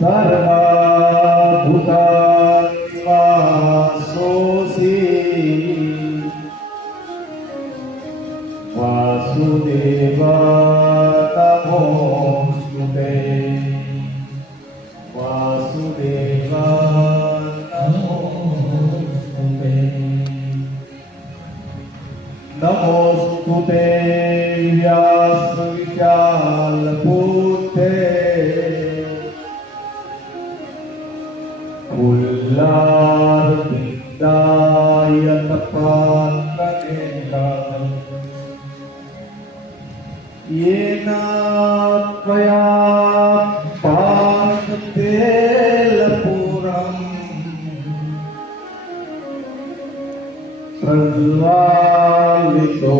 सर्वभूतनिवासोऽसि वासुदेव नमोऽस्तुते वासुदेव नमोऽस्तुते नमोऽस्तुते व्यासविशालबुद्धे कुल्लारविन्दाय तपान्ननेन्द्राय येन त्वया पार्थतेलपुरम् प्रज्वालितो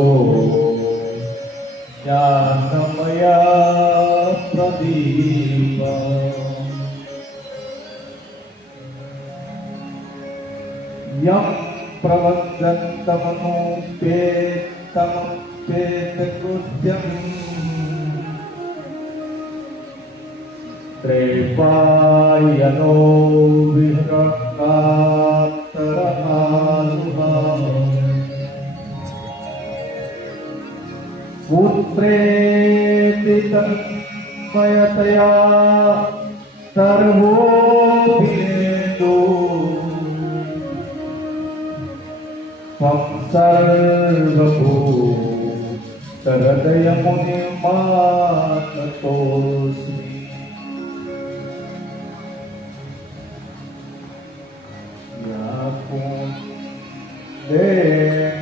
ज्ञानमय प्रदीप यं प्रवदन्तमनुपेतमपेतकृत्यम् त्रैपायनो विहरकातरमानुभाव पुत्रेति तन्मयतया सर्वोऽभिनेदो त्वं सर्वभूतहृदयमुनिर्मानतोऽस्मि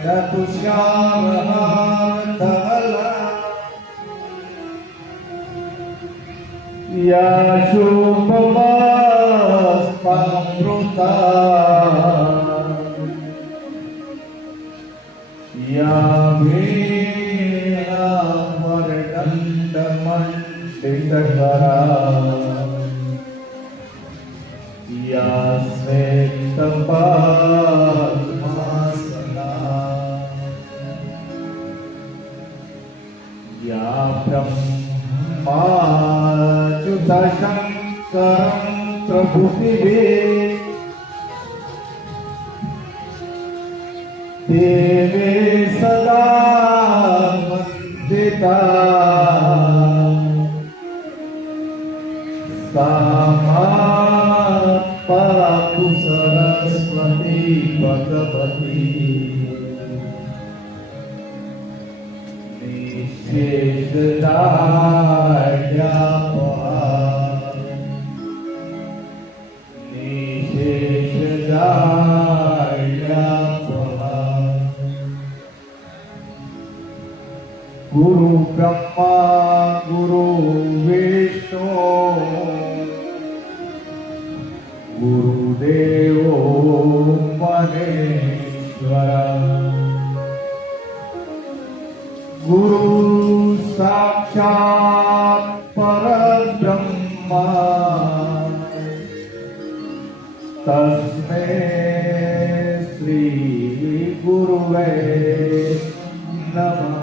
न तुष्यामहाधवला या शुभमस्तामृता या वीणामरदण्डमण्डितकरा या श्वेतपद्मासना या ब्रह्माच्युतशङ्करं प्रभुभिः देवे सदा वन्दिता सा पातु सरस्वती भगवती निशेषदाढ्यापहा निशेषदाढ्यापहा गुरु ब्रह्मा गुरु विष्णु गुरुदेवो महेश्वरा गुरु साक्षात् परब्रह्मा तस्मै श्री गुरुवे नमः।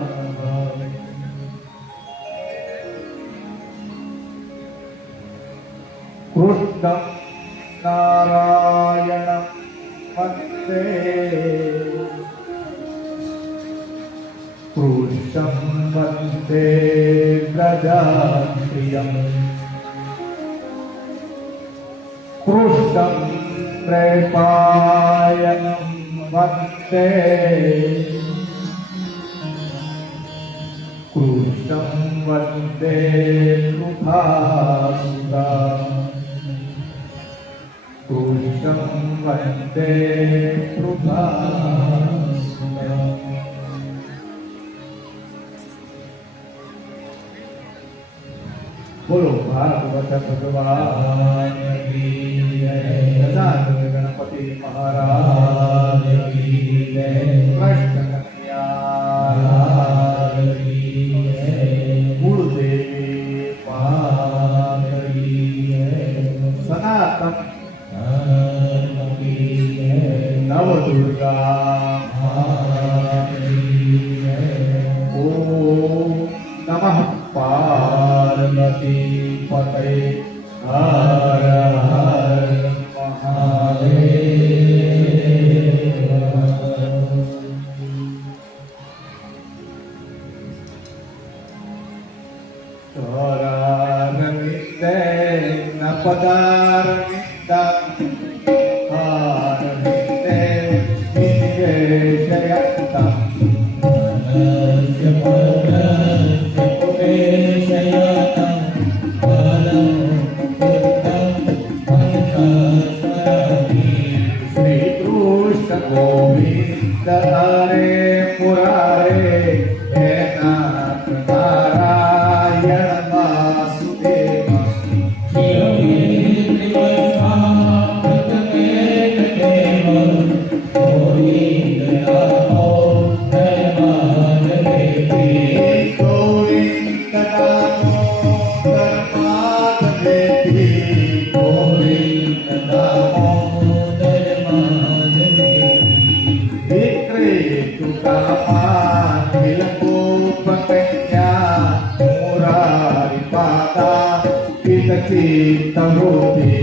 कृष्णं नारायणं वन्दे कृष्णं वन्दे गजाप्रियम् कृष्णं त्रैपायनं वन्दे कृष्णं वन्दे कृपासुता कृष्णं वन्दे कृपासुता। बोलो भागवत भगवान की जय। गणपति महाराज की जय। कृष्ण कन्या की जय। गुरुदेव पाद की जय। सनातन की जय। नव दुर्गा की जय। ओम नमः पार्वती पतये હર હર મહાદેવ પદારવિંદં હારવિંદે નિવેશયંતં મનસ્ય પદસ્ય પુરેશયંતં ફલં કૃતં મનસસ્મરતિ શ્રી કૃષ્ણ ગોવિંદ હરે મુરારે હે નાથ Narayan Vasudev Tamruti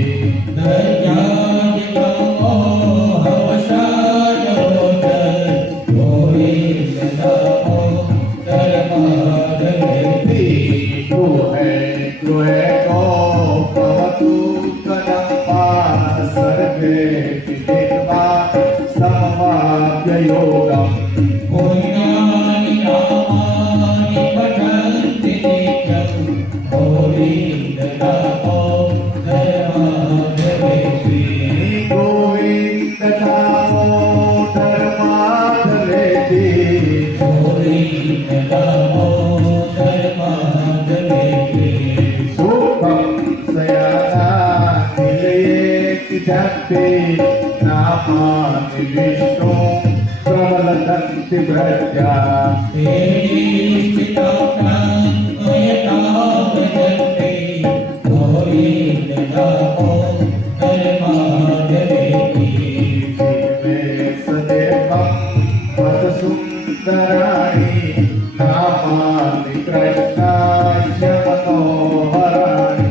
Dayajitamo Havasajamota Govindanamo Dharmadhaneti Kuhe Ko Pavatu Kadampa Sarve Vidva Samavya Yogam Punyani Namani Bhajanti Nityam Govindanamo Namani Vishnu Pravalanti Bhajya Ishtitam Mayatam Vajante Govindanamo Dharmadhaneti Jive Sadevam Vatasundarani Namani Krishna Manoharani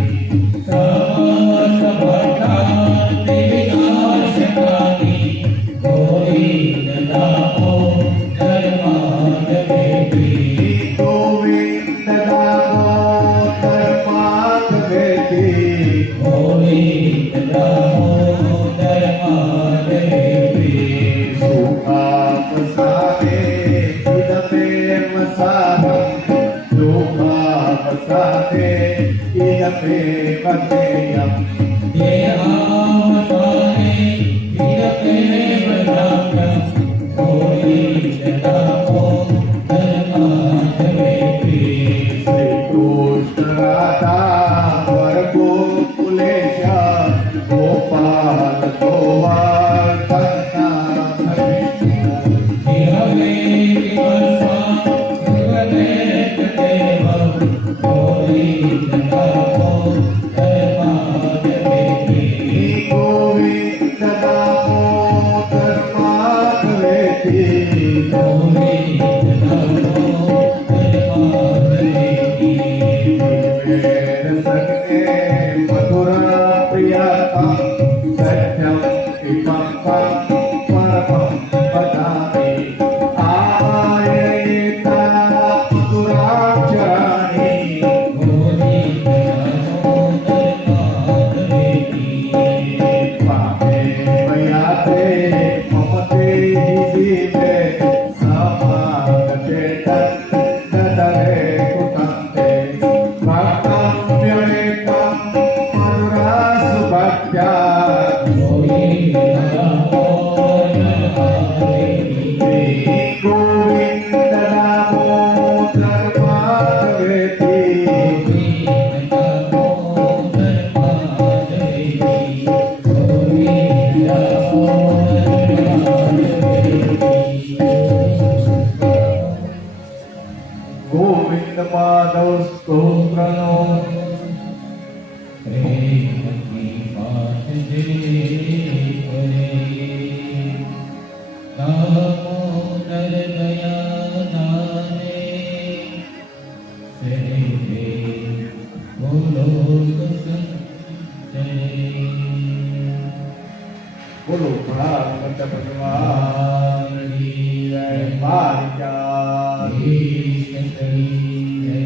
બોલો ભાગવત ભગવાનની જય દ્વારકાધીશની જય.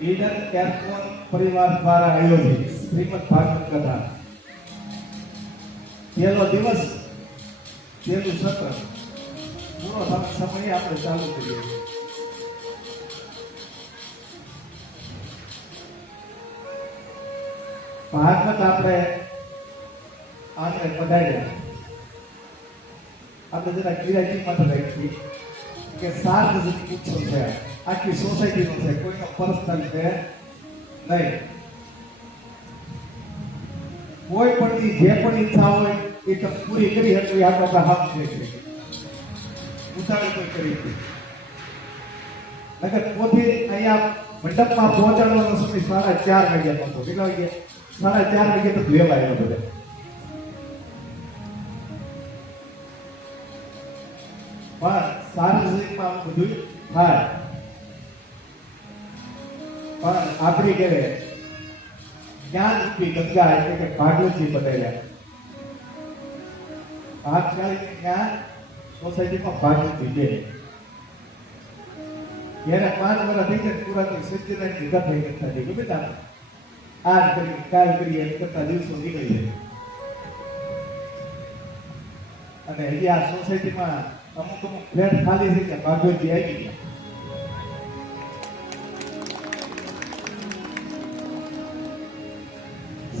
Eden કેર્પોન પરિવાર દ્વારા આયોજિત શ્રીમદ ભાગવત કથા પહેલો દિવસ પહેલું સત્ર પૂરો સમય આપણે ચાલુ કરીએ. ભાગવત આપણે આને પધાર્યા આપણે જરા ગિરાજી માટે રાખીએ કે સાર્વજનિક ઉત્સવ છે, આખી સોસાયટીનો છે, કોઈનો પર્સનલ છે નહીં. કોઈ પણ જે પણ ઈચ્છા હોય એ તમે પૂરી કરી શકો એ આપણે હાથ છે ઉતારી કોઈ કરી નગર પોતે અહીંયા મંડપમાં પહોંચાડવાનો સમય 4:30 વાગ્યાનો હતો. કેટલા વાગ્યા? 4:30 વાગ્યા તો લેવાયેલો બધે. પણ સાર્વજનિકમાં બધું થાય. પણ આપણી ઘરે જ્ઞાન રૂપી ગંગા એટલે કે ભાગવતજી બતાવ્યા. ભાગશાળી જ્ઞાન સોસાયટીમાં ભાગવતજી છે. જ્યારે 5 વર્ષ થઈ જાય પૂરાની સત્યનારાયણ ભેગા થઈ ગયા છે. બેટા આજ કરી કાલ કરી એમ કરતા દિવસો નીકળી જાય. અને હજી આ સોસાયટીમાં અમુક ફ્લેટ ખાલી છે કે ભાગવતજી આવી ગયા.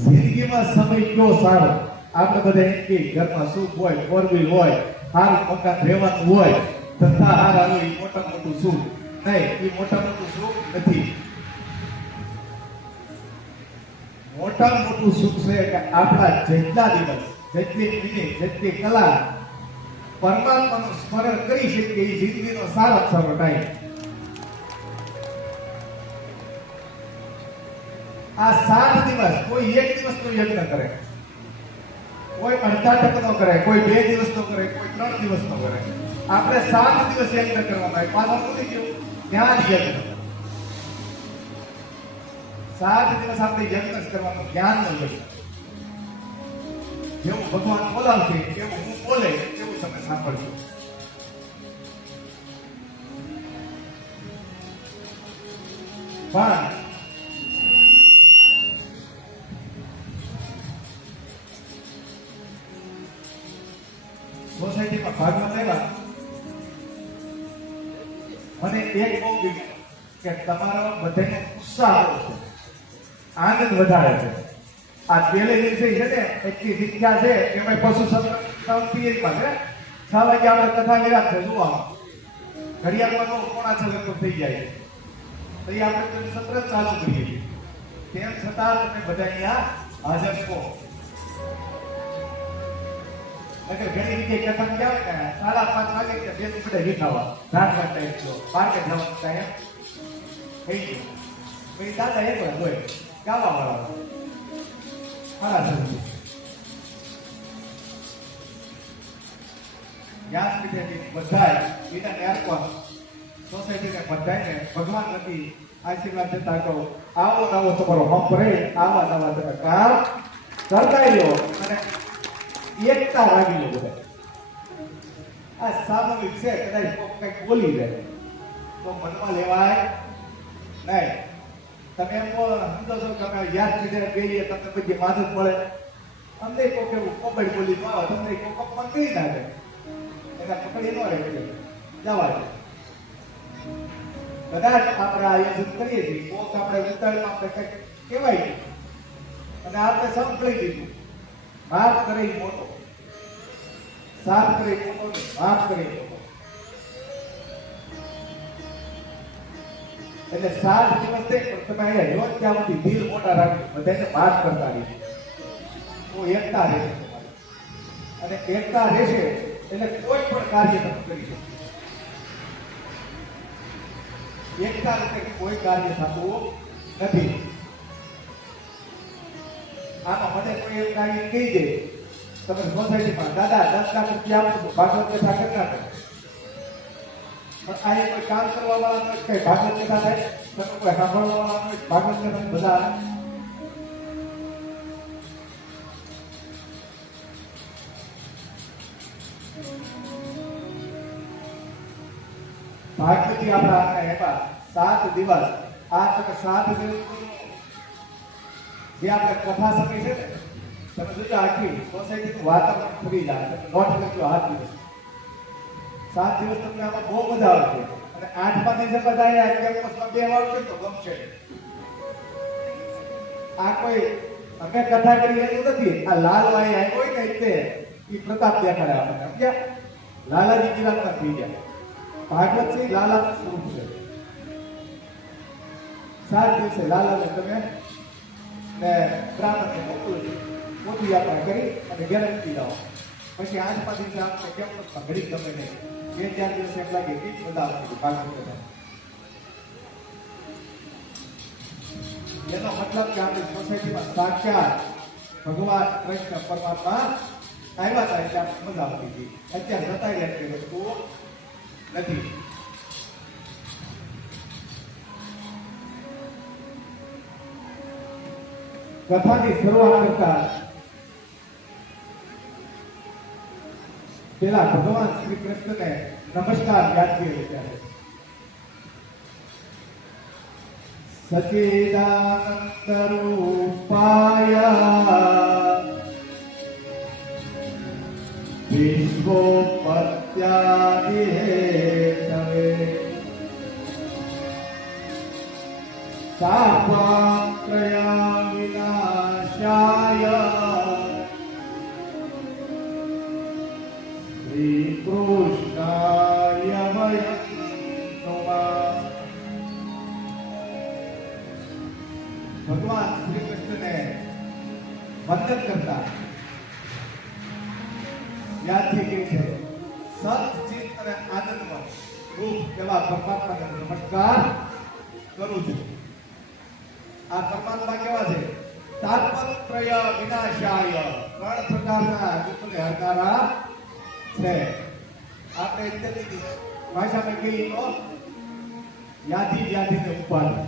જિંદગીમાં સમય કયો સારો? આપણે બધા એમ કે ઘરમાં સુખ હોય, ફોર વ્હીલ હોય, સારું મકાન રહેવાનું હોય, ધંધા હારા હોય, એ મોટા મોટું સુખ નહીં. એ મોટા મોટું સુખ નથી. મોટા મોટું સુખ છે કે આપણા જેટલા દિવસ, જેટલી મિનિટ, જેટલી કલાક પરમાત્માનું સ્મરણ કરી શકીએ એ જિંદગીનો સારો સારો ટાઈમ. આ 7 દિવસ કોઈ એક દિવસનો યજ્ઞ કરે, કોઈ અડધા ટકનો કરે, કોઈ 2 દિવસનો કરે, કોઈ 3 દિવસનો કરે. આપણે 7 દિવસ યજ્ઞ કરવામાં આવે. પાછળ ભૂલી ગયું જ્ઞાન યજ્ઞ. 7 દિવસ આપણે યજ્ઞ કરવાનો, જ્ઞાનનો યજ્ઞ. જેવું ભગવાન બોલાવશે એવું હું બોલે એવું તમે સાંભળજો. પણ સોસાયટીમાં ભાગમાં આવ્યા મને એક બહુ ગમ્યું કે તમારો બધાનો ઉત્સાહ છે, આનંદ વધારે છે. આ પહેલે દિવસે છે ને એટલી શિક્ષા છે એમાં પશુ સંસ્કૃતિમાં છે. 6 વાગે આપણે કથા વિરામ છે. જોવા ઘડિયાળમાં તો 5:45 થઈ જાય તો એ આપણે સત્ર ચાલુ કરીએ છીએ. તેમ છતાં તમે બધા અહીંયા હાજર છો. ઘણી રીતે કથા ક્યાં હોય ને 5:30 વાગે બે ટુકડે રીખાવા રાત ટાઈમ છો માર્કેટ જવાનું ટાઈમ થઈ ગયો. પછી દાદા એક વાર હોય ગાવા વાળા સારા સર જ્ઞાનપીઠે બધાય એના એરપોર્ટ સોસાયટીને બધાને ભગવાન નથી આશીર્વાદ દેતા કહું આવો નવો તમારો હમ રહે, આવા નવા તમે કામ કરતા રહ્યો અને એકતા રાખી લો. બધા આ સામૂહિક છે. કદાચ કંઈક બોલી જાય તો મનમાં લેવાય નહીં. તમે એમ સમજો છો કે અમે યાદ કરી ગઈએ તમને પછી માથું પડે. અમને કોઈ એવું કોબડ બોલી ન આવે, તમને કોઈ પકડી નાખે એના પકડી ન રહે જવા દે. કદાચ આપણે આયોજન કરીએ છીએ કોક આપણે ઉતાળમાં આપણે કંઈક કહેવાય અને આપણે સંભળી દીધું. માફ કરે મોટો, સાફ કરે મોટો, માફ કરે મોટો. એટલે 7 દિવસ થઈ પણ તમે અહીંયા રોજ ત્યાં સુધી દિલ મોટા રાખજો, બધાને માફ કરતા રહેજો તો એકતા રહેશે તમારી. અને એકતા રહેશે એટલે કોઈ પણ કાર્ય તમે કરી શકો. એકતા રીતે કોઈ કાર્ય થતું નથી. આમાં મને કોઈ એમ કાર્ય કહી દે તમે સોસાયટીમાં દાદા 10 લાખ રૂપિયા આપો તો ભાગવત કથા કરી નાખો. પણ આ કોઈ કામ કરવા વાળા નથી, કઈ ભાગવત કથા થાય, તમે કોઈ સાંભળવા વાળા નથી, ભાગવત કથા બધા આવે. ભાગવતી આપણા એમાં 7 દિવસ, આ તમે 7 દિવસ જે આપણે કથા સમય છે ને, તમે જોજો આખી સોસાયટીનું વાતાવરણ ફરી જાય. તમે નોટ કરજો 8 દિવસ. 7 દિવસ તમને આમાં બહુ મજા આવશે. અને 8મા દિવસે બધા આ કેમ્પસમાં 2 વાર છે તો ગમશે. આ કોઈ અમે કથા કરી એવું નથી. આ લાલભાઈ આવ્યો હોય ને એટલે એ પ્રતાપ દેખાડે આપણને. ક્યાં લાલાજી વિરાજમાન થઈ ગયા. ભાગવત છે લાલાનું સ્વરૂપ છે. 7 દિવસે લાલાને તમે ને બ્રાહ્મણને મોટી યાત્રા કરી અને ઘેર મૂકી જાઓ. પછી 8મા દિવસે આપણે કેમ્પસમાં ઘડી ગમે નહીં. 2-4 દિવસ એમ લાગે એ જ બધા આવતી ભાગવત કથા. એનો મતલબ કે આપણી સોસાયટીમાં સાક્ષાત ભગવાન કૃષ્ણ પરમાત્મા આવ્યા હતા એટલે આપણે મજા આવતી હતી. અત્યારે જતા રહ્યા કે વસ્તુ નથી. કથાની શરૂઆત કરતા પેલા ભગવાન શ્રી કૃષ્ણને નમસ્કાર યાદ કરીએ ત્યારે સચિદાનંદ રૂપાય વિશ્વોપત્યાદિહેતવે તાપત્રયા વિનાશાય શ્રી કૃષ્ણાય વયં નમઃ. ભગવાન શ્રી કૃષ્ણને વંદન કરતા યાદથી કે છે સચિત અને આનંદમય રૂપ એવા પરમાત્માને નમસ્કાર કરું છું. આ પરમાત્મા કેવા છે? તાપત્રય વિનાશાય, 3 પ્રકારના દુઃખને હરનારા છે. આપણે ઇત્યાદિ ભાષામાં કહીએ તો વ્યાધિને ઉપાધિ.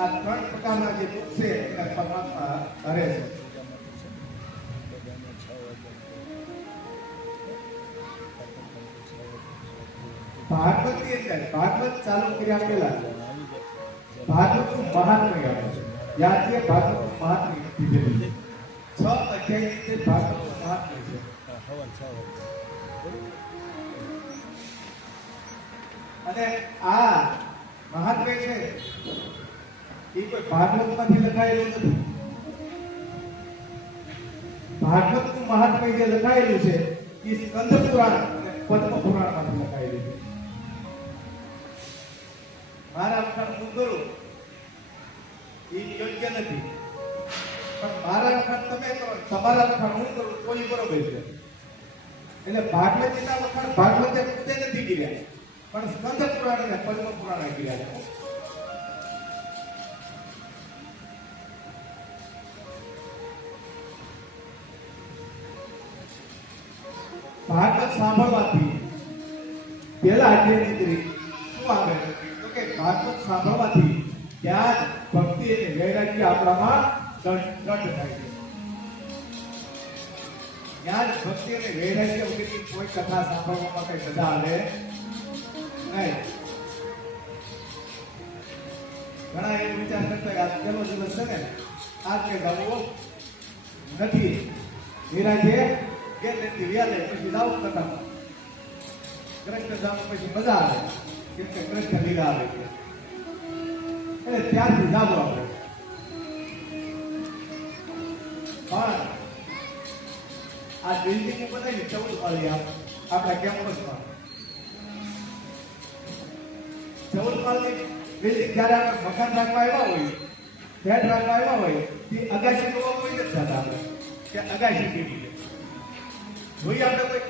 આ 3 પ્રકારના જે દુઃખ છે એને પરમાત્મા હરે છે. ભાગવતની અંદર ભાગવત ચાલુ કર્યા પહેલા ભાગવતનું મહાત્મ્ય આવે છે. યાદીએ ભાગવતનું મહાત્મ્ય કીધેલું છે. 6 અધ્યાયની અંદર ભાગવતનું મહાત્મ્ય છે. અને આ મહાત્મ્ય છે એ કોઈ ભાગવતમાંથી લખાયેલું નથી. ભાગવતનું મહાત્મ્ય જે લખાયેલું છે એ સ્કંદ પુરાણ અને પદ્મ પુરાણમાંથી લખાયેલું છે. મારા વખાણ હું કરું એ યોગ્ય નથી, પણ મારા વખાણ તમે કરો, તમારા વખાણ હું કરું તો એ બરોબર છે. એટલે ભાગવતીના વખાણ ભાગવતે પોતે નથી કર્યા, પણ સ્કંદ પુરાણ અને પદ્મ પુરાણ કર્યા છે. ભાગવત સાંભળવાથી પહેલા અધ્યાયની શું આવે તો કે ભાગવત સાંભળવાથી જ્ઞાન, ભક્તિ અને વૈરાગ્ય આપણામાં દૃઢ થાય છે. જ્ઞાન, ભક્તિ અને વૈરાગ્ય વગરની કોઈ કથા સાંભળવામાં કઈ મજા આવે નહીં. ઘણા એ વિચાર કરતા કે આ પેલો દિવસ છે ને આજ કે જવું નથી, વૈરાગ્ય કે તેથી વ્યાલે પછી જાવ કથામાં કૃષ્ણ જાવ પછી મજા આવે કેમ કે કૃષ્ણ લીલા આવે છે એટલે ત્યારથી જાવ આપણે. પણ આ બિલ્ડિંગ બનાવી 14 માળી આપણા કેમ્પસમાં 14 માળની બિલ્ડિંગ જયારે આપણે મકાન રાખવા આવ્યા હોય, ફ્લેટ રાખવા આવ્યા હોય તે અગાશી જોવા કોઈ નથી થતા આપણે કે અગાશી કેવી છે જોઈએ આપણે કોઈ,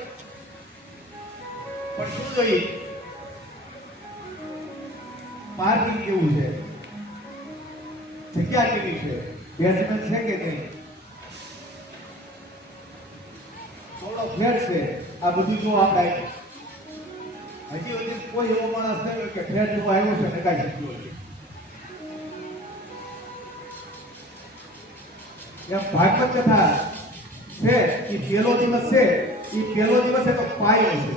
પણ શું જોઈએ? પાર્કિંગ કેવું છે, જગ્યા કેવી છે, બેઝમેન્ટ છે કે નહીં, નો ફ્લેટ છે આ બધું જો આપણે હજી સુધી કોઈ એવો માણસ નહીં હોય કે ફ્લેટ જોવા આવ્યો છે ને કાંઈ શીખ્યું હોય એમ ભાગવત કથા છે એ પહેલો દિવસ છે એ પહેલો દિવસ એનો પાયો છે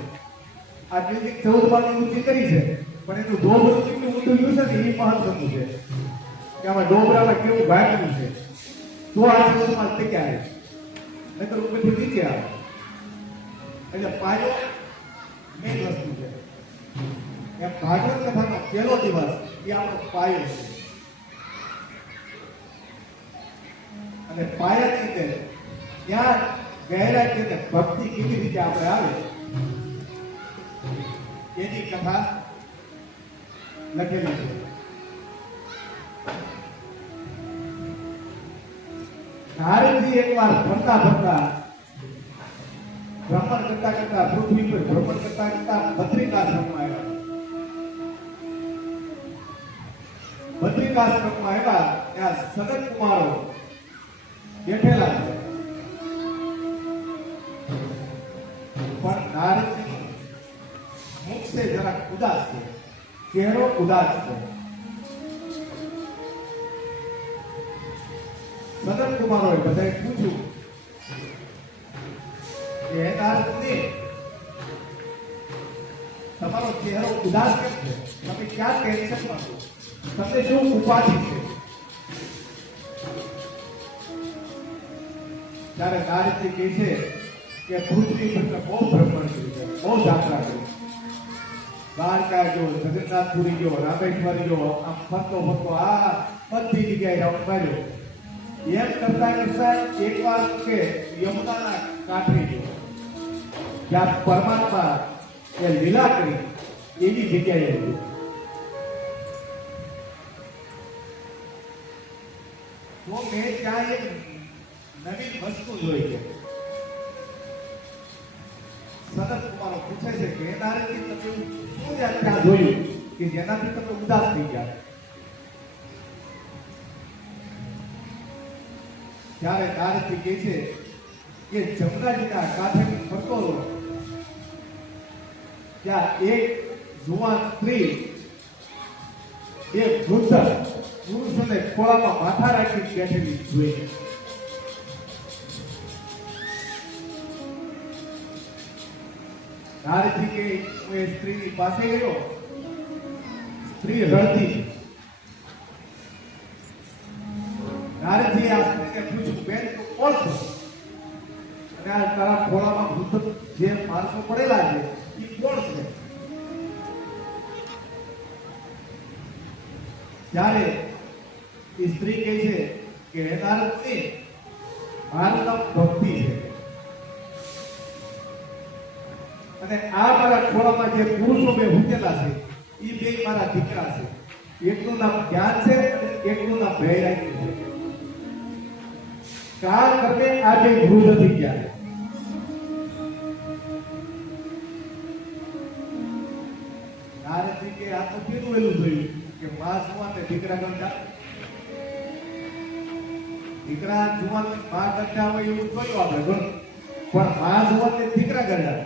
આ મ્યુઝિક 14 બારની ઊંચી કરી છે પણ એનું ડોબરું કેટલું ઊંડું ગયું છે ને એ મહત્વનું છે કે આમાં ડોબરામાં કેવું ભાગવું છે તો આ 14 માં ટીક્યા આવે નહીતર ઉપરથી નીચે આવે એટલે પાયો મેઇન વસ્તુ છે એમ ભાગવત કથાનો પહેલો દિવસ એ આપણો પાયો છે અને પાયાની અંદર ત્યાં ગહેરાઈ છે ભક્તિ કેવી રીતે આપણે આવે એની કથા લખેલી છે નારદજી એકવાર ફરતા ફરતા ભ્રમણ કરતા પૃથ્વી પર ભ્રમણ કરતા બદ્રિકાશ્રમમાં આવ્યા ત્યાં સનત કુમારો બેઠેલા છે પણ નારદજીનું મુખ છે જરા ઉદાસ છે ચહેરો ઉદાસ છે સનત કુમારોએ બધાએ પૂછ્યું કે હે નારદજી તમારો ચહેરો ઉદાસ કેમ છે તમે ક્યાં ટેન્શનમાં છો તમને શું ઉપાધિ છે ત્યારે નારદજી કહે છે કે પૃથ્વી પર બહુ ભ્રમણ કર્યું છે બહુ યાત્રા કરી દ્વારકા ગયો જગન્નાથપુરી ગયો રામેશ્વર ગયો આમ ફરતો આ બધી જગ્યાએ રાઉન્ડ માર્યો એમ કરતા એક વાર કે યમુનાના કાંઠે ગયો જ્યાં પરમાત્મા એ લીલા કરી એવી જગ્યાએ ગયો તો મેં ત્યાં એક નવીન વસ્તુ જોઈ છે સનત કુમારો પૂછે છે કે નારદજી તમે શું ત્યાં જોયું કે જેનાથી તમે ઉદાસ થઈ ગયા ત્યારે નારદજી કહે છે કે જમનાજીના કાંઠે ફરતો હતો ત્યાં એક જુવાન સ્ત્રી એક વૃદ્ધ પુરુષોને ખોળામાં માથા રાખી બેઠેલી જોઈ નારદજી કે હું એ સ્ત્રીની પાસે ગયો સ્ત્રી રડતી નારદજી આ સ્ત્રીને પૂછ્યું બેન તું કોણ છો અને આ તારા ખોળામાં વૃદ્ધ જે માણસો પડેલા છે એ કોણ છે ત્યારે એ સ્ત્રી કહે છે કે હે નારદજી મારું નામ ભક્તિ છે અને આ મારા ખોળામાં જે પુરુષો બે મૂકેલા છે એ બે મારા દીકરા છે એકનું નામ જ્ઞાન છે અને એકનું નામ વૈરાગ્ય છે કાળ કરકે આ બે વૃદ્ધ થઈ ગયા નારદજી કે આ તો કેવું એલું જોયું કે માં જુવાન ને દીકરા ગંડા દીકરા જુવાન માં ગંડા હોય એવું જોયું આપણે ઘણું પણ માં જુવાન ને દીકરા ગંડા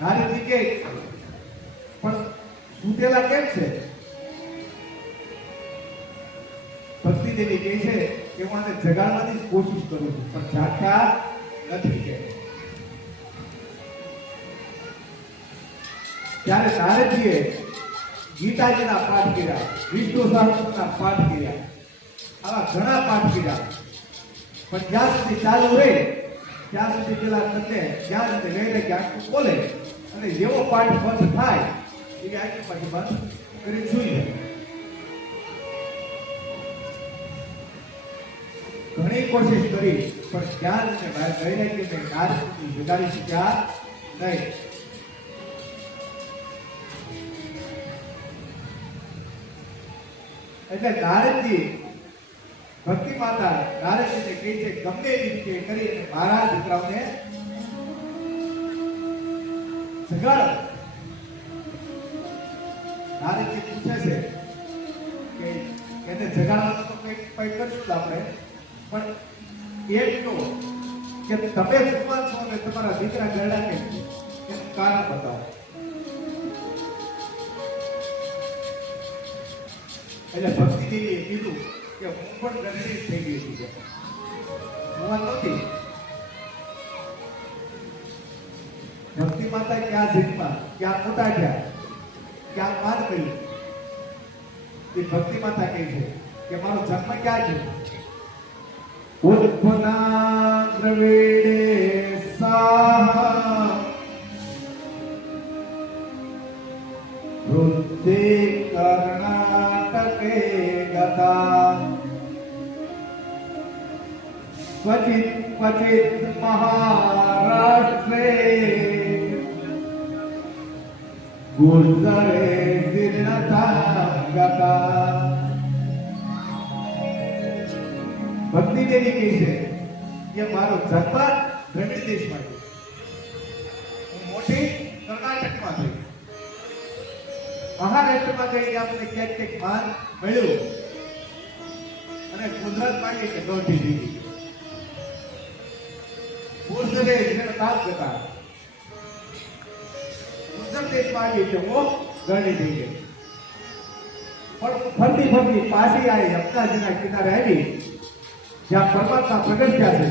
નારદજી કે પણ સુતેલા કેમ છે ભક્તિ દેવી કહે છે કે હું આને જગાડવાની કોશિશ કરું છું પણ જાગતા નથી કે ત્યારે નારદજીએ ગીતાજીના પાઠ કર્યા વિષ્ણુ સહસ્ત્રના પાઠ કર્યા આવા ઘણા પાઠ કર્યા પણ જ્યાં સુધી ચાલુ રહે ત્યાં સુધી પેલા તમને જ્યાં સુધી લઈને કે આખું બોલે અને જેવો પાઠ બંધ થાય એ આખી પાછી બંધ કરી જોઈએ ઘણી કોશિશ કરી પણ જ્ઞાન અને વૈરાગ્ય ને નારદજી જગાડી શક્યા નહીં એટલે નારદજી ભક્તિ માતા નારદજીને કહે છે ગમે એવી રીતે કરી મારા દીકરાઓને જગાડો નારદજી પૂછે છે કે એને જગાડવા કંઈક કરશું આપણે, પણ એક તો કે તમે જુવાન છો ને તમારા દીકરા ગરડા કે એનું કારણ બતાવો. એટલે ભક્તિદેવીએ કીધું કે હું પણ ગરડી થઈ ગઈ છું, જુવાન નથી. ભક્તિ માતા ક્યાં જન્મા, ક્યાં મોટા થયા, ક્યાં માન કર્યું, એ ભક્તિ માતા કહે છે કે મારો જન્મ ક્યાં છે. ઉત્પન્ના દ્રવિડે સાહ વૃદ્ધિ કર્ણાટકે ગતા ક્વચિત ક્વચિત મહારાષ્ટ્રે ગુર્જરે જીર્ણતા ગતા. ભક્તિ દેવી કહે છે કે મારો જન્મ દ્રવિડ દેશમાં છે, હું મોટી કર્ણાટકમાં થઈ, મહારાષ્ટ્રમાં ગઈ આપણે ક્યાંક ક્યાંક માન મળ્યું અને ગુજરાતમાં ગઈ કે દોઢી દીધી. ગુર્જરે જીર્ણતા ગતા, ગુર્જર દેશમાં આવી કે હું ગરડી થઈ ગઈ. પણ ફરતી ફરતી પાછી આવી યમુનાજીના કિનારે આવી, જ્યાં પરમાત્મા પ્રગટ થયા છે,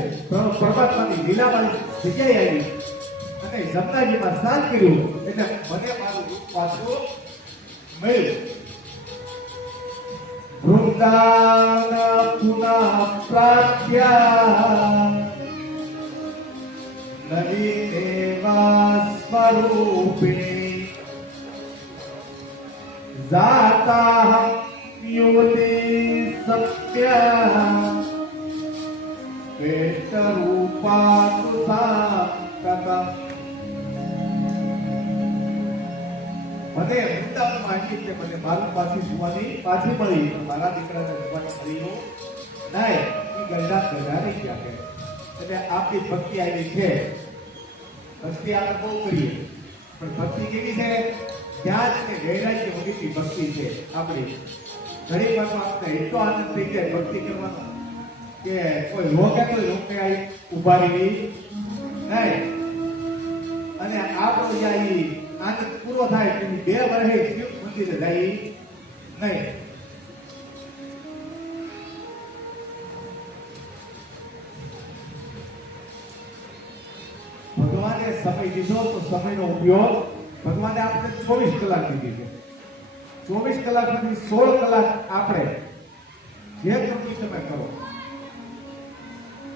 પરમાત્માની લીલાવાળી જગ્યાએ આવી અને યમુનાજીમાં સ્નાન કર્યું એટલે મને મારું રૂપ પાછું મળ્યું. વૃંદાવન પુનઃ પ્રાપ્યા નવી દેવા સ્વરૂપિણી જાતા યુવતી સત્યા પેટ રૂપા સુસાકતા. મને વૃંદાવનમાં આવી કે મને મારું પાછી સુવાની પાછી મળી, પણ મારા દીકરાને સુવાની મળી નહીં. એ ગરડા ગરડા નહીં ગયા કે એટલે આપણી ભક્તિ આવી છે. ભક્તિ આપણે બહુ કરીએ, પણ ભક્તિ કેવી છે? ત્યાં જ ગેરહાજરી વગરની ભક્તિ છે આપણી. ઘણી વારમાં આપણે એટલો આનંદ થઈ જાય ભક્તિ કરવાનો કે કોઈ રોકે તો રોકે આવી ઉભા રહી નહીં. અને આપણો જ્યાં આનંદ પૂરો થાય તેની 2 વર્ષે શિવ મંદિરે જાય નહીં. ભગવાને સમય દીધો તો સમયનો ઉપયોગ ભગવાને આપણે 24 કલાક દીધી છે. 24 કલાકમાંથી 16 કલાક આપણે જે પ્રવૃત્તિ તમે કરો,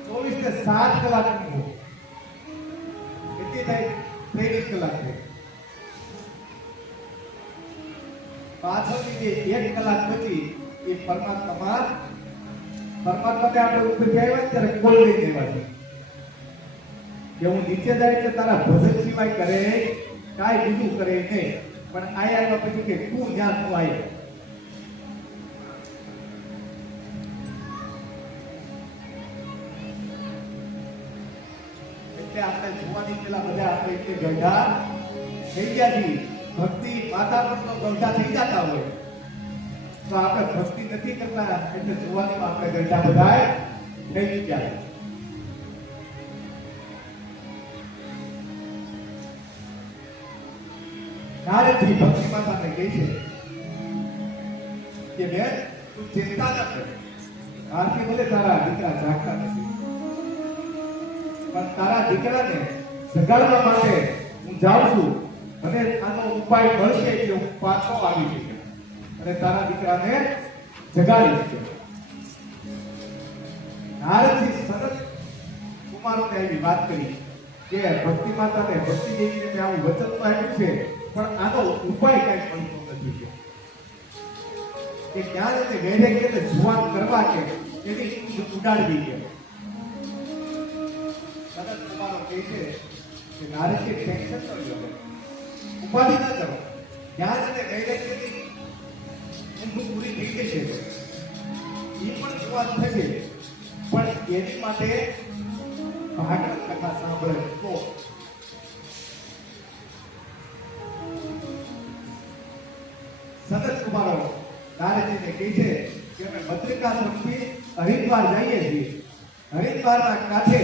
24 ને 7 કલાક મૂકો એટલી થાય 23 કલાક થાય. પાછળની જે 1 કલાક બચી એ પરમાત્માને આપણે ઉપર આવ્યા ત્યારે કોલ લઈ દેવા છે કે હું નીચે જાય એટલે તારા ભજન સિવાય કરે કાંઈ બીજું કરે નહીં. પણ આયા પછી કે તું જ્યાં તું આવ્યો. એટલે આપણે જોવાની પેલા બધા આપણે એટલે ગઢા થઈ ગયા છીએ. ભક્તિ માતા પર તો ગઢા થઈ જતા હોય તો આપણે ભક્તિ નથી કરતા એટલે જોવાનીમાં આપણે ગઢા બધા થઈ ગયા. નારદજી ભક્તિ માતાને કહે છે કે બેન તું ચિંતા ન કર, આરતી ભલે તારા દીકરા જાગતા નથી, પણ તારા દીકરાને જગાડવા માટે હું જાઉં છું અને આનો ઉપાય મળશે એટલે હું પાછો આવી જઈશ અને તારા દીકરાને જગાડી દઈશ. નારદજી સતત કુમારોને એવી વાત કરી કે ભક્તિ માતાને ભક્તિ દેવીને મેં આવું વચન તો આપ્યું છે, પણ આનો ઉપાય કઈ મળતો નથી કે ક્યાં રીતે વેઢે કે જુવાન કરવા કે એની ઉડાડવી કે. સતત કુમારો કહે છે કે નારદજી ટેન્શન ન લો, ઉપાધિ ન કરો, જ્યાં રીતે વેઢે કે ઊંઘ પૂરી થઈ ગઈ છે એ પણ જુવાન થશે, પણ એની માટે ભાગવત કથા સાંભળે તો. સતત કુમારો નારદજીને કહે છે કે કે અમે બદ્રિકાશ્રમથી હરિદ્વાર જઈએ છીએ. હરિદ્વારના કાંઠે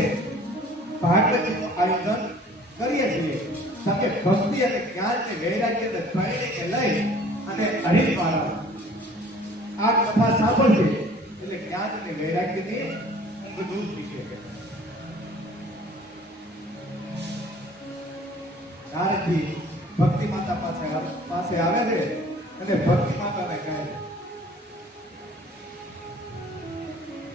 ભાગવતજીનું આયોજન કરીએ છીએ. તમે ભક્તિ અને જ્ઞાન ને વૈરાગ્યને ત્રણેયને લઈ અને હરિદ્વાર આવો. આ કથા સાંભળશે એટલે જ્ઞાન અને વૈરાગ્યની ઊંઘ દૂર થઈ શકે. નારદજી ભક્તિ માતા પાસે આવે છે અને ભક્તિ માતાને કહે છે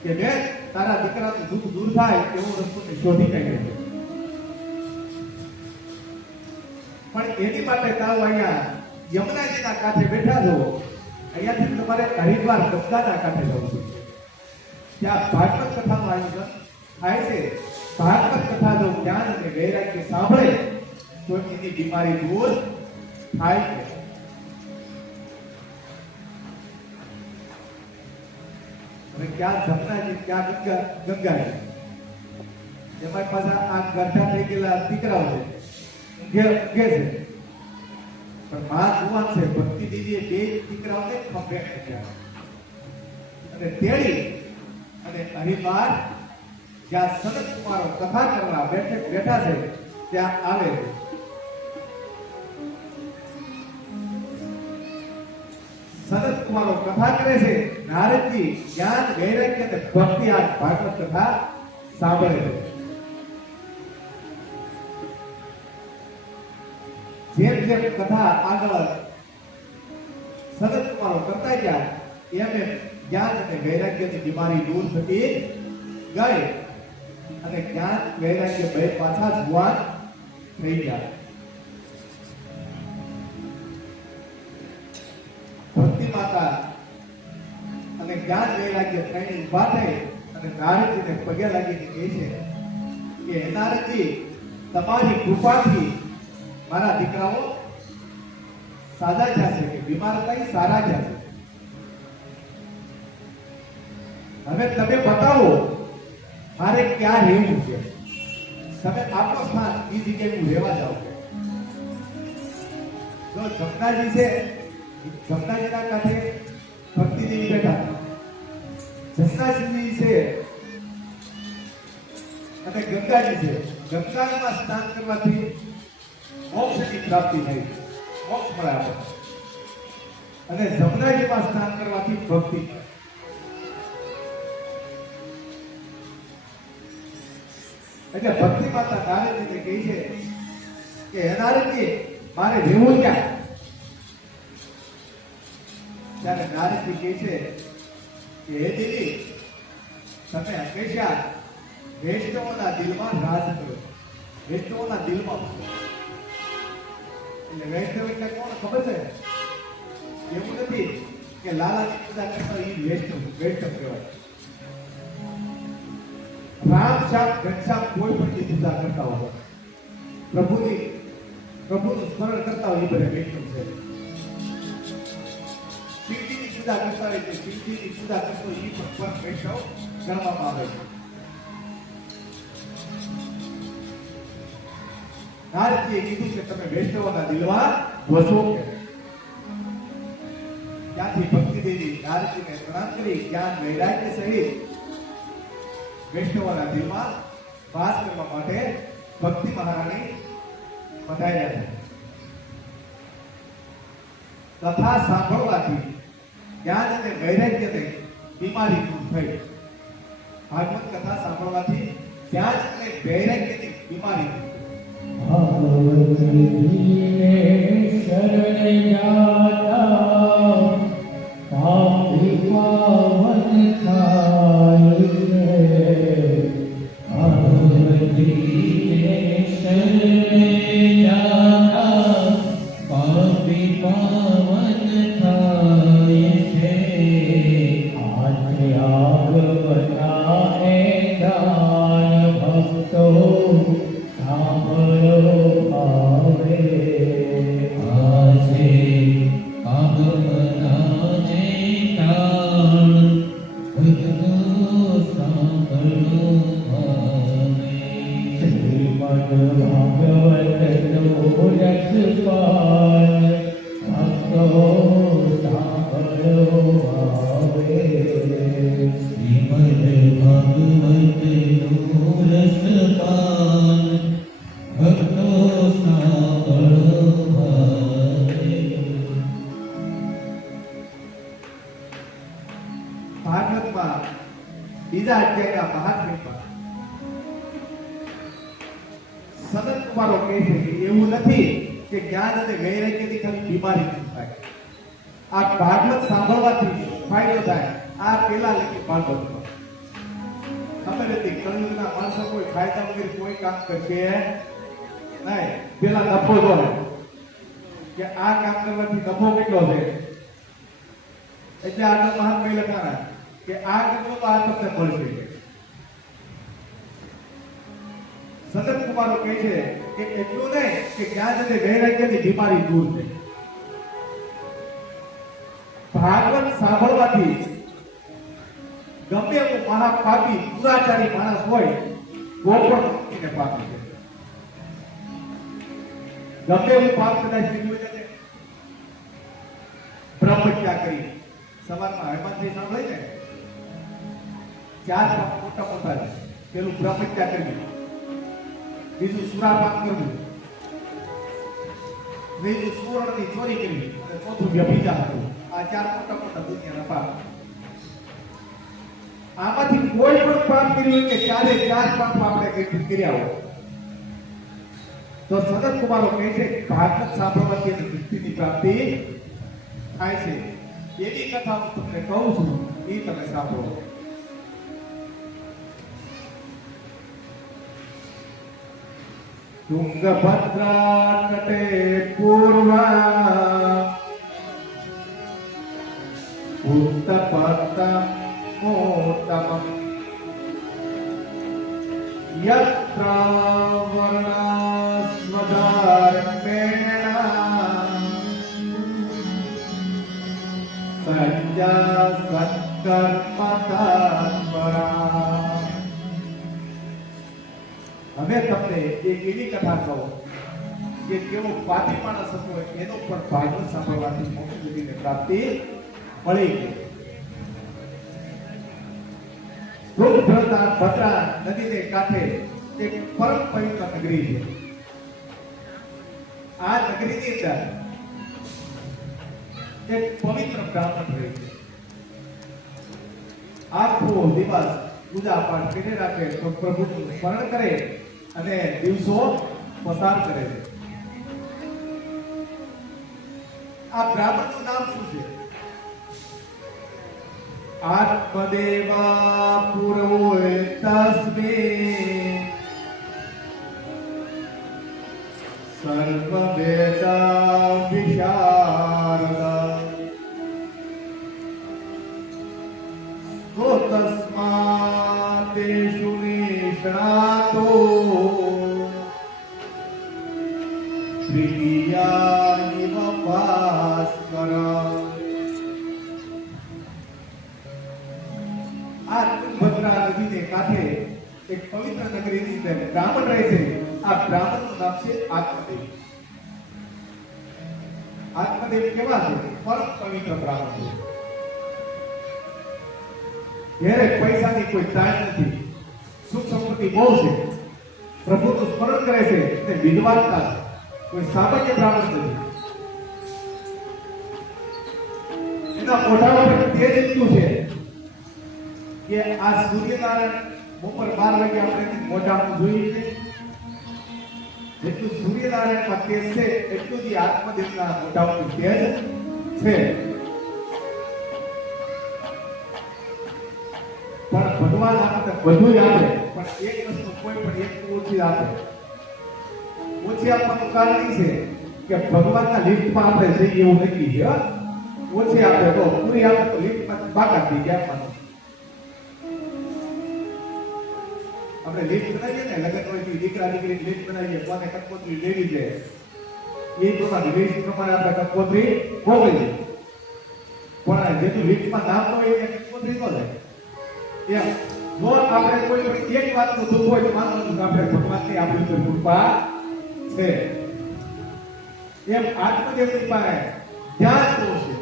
કે બેન, તારા દીકરાનું દુઃખ દૂર થાય એવો રસ્તો શોધી કાઢ્યો છે, પણ એની માટે તાવ અહીંયા યમુનાજીના કાંઠે બેઠા છો. અહીંયાથી તમારે હરિદ્વાર ગંગાના કાંઠે જવું છે. ત્યાં ભાગવત કથાનું આયોજન થાય છે. ભાગવત કથા જો જ્ઞાન અને વૈરાગ્ય સાંભળે તો એની બીમારી દૂર થાય છે. હવે ક્યાં જમનાજી, ક્યાં ગંગાજી, એમાં પાછા આ ગરઢા થઈ ગયેલા દીકરાઓ છે, છે પણ માં જુવાન છે. ભક્તિ દીદીએ બે દીકરાઓને ખંભે મૂક્યા અને તેડી અને હરિદ્વાર જ્યાં સનત કુમારો કથા કરવા બેઠા છે ત્યાં આવે છે. સનત કુમારો કથા કરે છે. નારદજી જ્ઞાન વૈરાગ્ય અને ભક્તિ આ ભાગવત કથા સાંભળે છે. જેમ જેમ કથા આગળ સનત કુમારો કરતા ગયા એમ જ્ઞાન અને વૈરાગ્યની બીમારી દૂર થતી ગઈ અને જ્ઞાન વૈરાગ્ય બે પાછા જુવાન થઈ ગયા. ભક્તિ માતા અને જ્ઞાન વૈરાગ્ય ત્રણેય ઉભા થઈ અને નારદજીને પગે લાગીને કહે છે કે નારદજી, તમારી કૃપાથી મારા દીકરાઓ સાજા થયા છે, બીમાર થઈ સારા થયા છે. હવે તમે બતાવો મારે ક્યાં રહેવું છે. તમે આપો સ્થાન, એ જગ્યાએ હું રહેવા જાઉં છું. જો જમનાજી છે, જમનાજીના કાંઠે ભક્તિદેવી બેઠા. જમનાજી છે અને ગંગાજી છે. ગંગામાં સ્નાન કરવાથી મોક્ષની પ્રાપ્તિ થાય, મોક્ષ મળે આપણને. અને જમનાજીમાં સ્નાન કરવાથી ભક્તિ. એટલે ભક્તિ માતા નારદજીને કહે છે કે હે નારદજી, મારે રહેવું ક્યાં? ત્યારે નારદજી કહે છે કે હે દેવી, તમે હંમેશા વૈષ્ણવોના દિલમાં રાજ કરો, વૈષ્ણવોના દિલમાં. એટલે વૈષ્ણવ એટલે કોણ ખબર છે? એવું નથી કે લાલાની પૂજા કરતા એ વૈષ્ણવ કહેવાય. રામ શ્યામ ઘનશ્યામ કોઈ પણ પૂજા કરતા હોય, પ્રભુનું સ્મરણ કરતા હોય, એ બધા વૈષ્ણવ છે. શિવજીની પૂજા કરતા હોય છે, શિવજીની પૂજા કરતો એ ભગવાન વૈષ્ણવ ગણવામાં આવે છે. નારદજીએ કીધું કે તમે વૈષ્ણવોના દિલમાં વસો. ત્યાંથી ભક્તિ દેવી નારદજીને પ્રણામ કરી જ્ઞાન વૈરાગ્ય સહિત વૈષ્ણવોના દિલમાં વાસ કરવા માટે ભક્તિ મહારાણી પધાર્યા છે. કથા સાંભળવાથી જ્ઞાન અને વૈરાગ્યની બીમારી દૂર થઈ. ભાગવત કથા સાંભળવાથી જ્ઞાન અને વૈરાગ્યની બીમારી દૂર. ભગવતીને શરણે જાતા પાપી પાવન થાય છે. ભગવતીને શરણે જાતા પાપી પાવન થાય છે. આજ આગવના એ દાન ભક્તો સાંભળો આવે. આજે આગમના જે કાળ ભક્તો સાંભળો આવે. શ્રીમદ ભાગવતનો રસપાન ભક્તો બીજા અધ્યાયના મહાત્મ્યમાં સનત કુમારો કહે છે કે એવું નથી કે જ્ઞાન અને વૈરાગ્યથી ખાલી બીમારી દૂર થાય. આ ભાગવત સાંભળવાથી ફાયદો થાય. આ પેલા લખી ભાગવતમાં ખબર હતી કળયુગના માણસો કોઈ ફાયદા વગર કોઈ કામ કરશે નહીં. પેલા નફો જોડે કે આ કામ કરવાથી નફો કેટલો છે, એટલે આગળ મહાત્મા લખાણા કે આ કરવો તો આ તમને મળશે. સનત કુમારો કહે છે કે એટલું નહીં કે જ્ઞાન અને વૈરાગ્યની બીમારી દૂર છે. ભાગવત સાંભળવાથી ગમે એવું મહાપાપી દુરાચારી માણસ હોય તો પણ મુક્તિને પામી છે. ગમે એવું પાપ કદાચ થયું છે બ્રહ્મહત્યા કરી સવારમાં હેમંતભાઈ સાંભળે ને 4 પાપ મોટા મોટા છે. પેલું બ્રહ્મહત્યા કરવી, બીજું સુરાપાન કરવું, ત્રીજું સુવર્ણની ચોરી કરવી અને ચોથું વ્યભિચાર કરવું. આ 4 મોટા મોટા દુનિયાના પાપ. આમાંથી કોઈ પણ પાપ કર્યું કે 4 પાપ આપણે કર્યા હોય તો સનત કુમારો કહે છે ભાગવત સાંભળવાથી મુક્તિની પ્રાપ્તિ થાય છે. એવી કથા હું તમને કહું છું, એ તમે સાંભળો. તુંગભદ્રા તટે પૂર્વા ઉત્તપત્તમ મોત્તમમ યત્ર વર્ણસ્વધર્મેણ સંજા સત્કર્મતત્પરા. હવે તમને એક એવી કથા કહો કે કેવો પાપી માણસ હતો એનો પણ ભાગવત સાંભળવાથી મોક્ષ સુધીની પ્રાપ્તિ મળી ગઈ. ભદ્રા નદીને કાંઠે એક પરમ પવિત્ર નગરી છે. આ નગરીની અંદર એક પવિત્ર બ્રાહ્મણ રહે છે. આખો દિવસ પૂજા પાઠ કરીને રાખે તો પ્રભુનું સ્મરણ કરે અને દિવસો પસાર કરે છે. આ બ્રાહ્મણનું નામ શું છે? આત્મદેવા પૂર્વો તસ્મે સર્વવેદા વિશારદા તસ્માદેષુ નિષ્ણાતો પ્રિયાનિવ ભાસ્કર. આ તુંગભદ્રા નદીને કાંઠે એક પવિત્ર નગરીની અંદર બ્રાહ્મણ રહે છે. આ બ્રાહ્મણનું નામ છે આત્મદેવ. આત્મદેવ કેવા છે? પરમ પવિત્ર બ્રાહ્મણ છે. ઘેરે પૈસાની કોઈ તાણ નથી, સુખ સંપત્તિ બહુ છે, પ્રભુનું સ્મરણ કરે છે અને વિદ્વાનતા છે. કોઈ સામાન્ય બ્રાહ્મણ નથી. એના મોઢા પર તેજ એટલું છે કે આ સૂર્યનારાયણ બપોર 12 વાગે આપણે મોઢામાં જોઈએ છે, જેટલું સૂર્યનારાયણમાં તેજ છે એટલું જ આત્મદેવના મોઢામાં તેજ છે. પણ ભગવાન આપણને બધું આપે, પણ એક વસ્તુ કોઈ પણ એક ઓછી આપે. ઓછી આપવાનું કારણ એ છે કે ભગવાનના લિફ્ટમાં આપણે જઈએ એવું નક્કી છે. ઓછી આપે તો પૂરી આપે તો લિફ્ટમાં બાકાત થઈ ગયા. આપણે લિસ્ટ બનાવીએ ને લગન હોય દીકરા દીકરી લિસ્ટ બનાવીએ, કોને કંકોત્રી લેવી છે એ પ્રમાણે લિસ્ટ પ્રમાણે આપણે કંકોત્રી મોકલીએ. પણ જેનું લિસ્ટમાં નામ ન હોય એ કંકોત્રી ન જાય. એમ જો આપણે કોઈ પણ એક વાતનું દુઃખ હોય તો માનવાનું કે આપણે ભગવાનની આપણી ઉપર કૃપા છે. એમ આત્મદેવની પાસે ધ્યાન બહુ છે,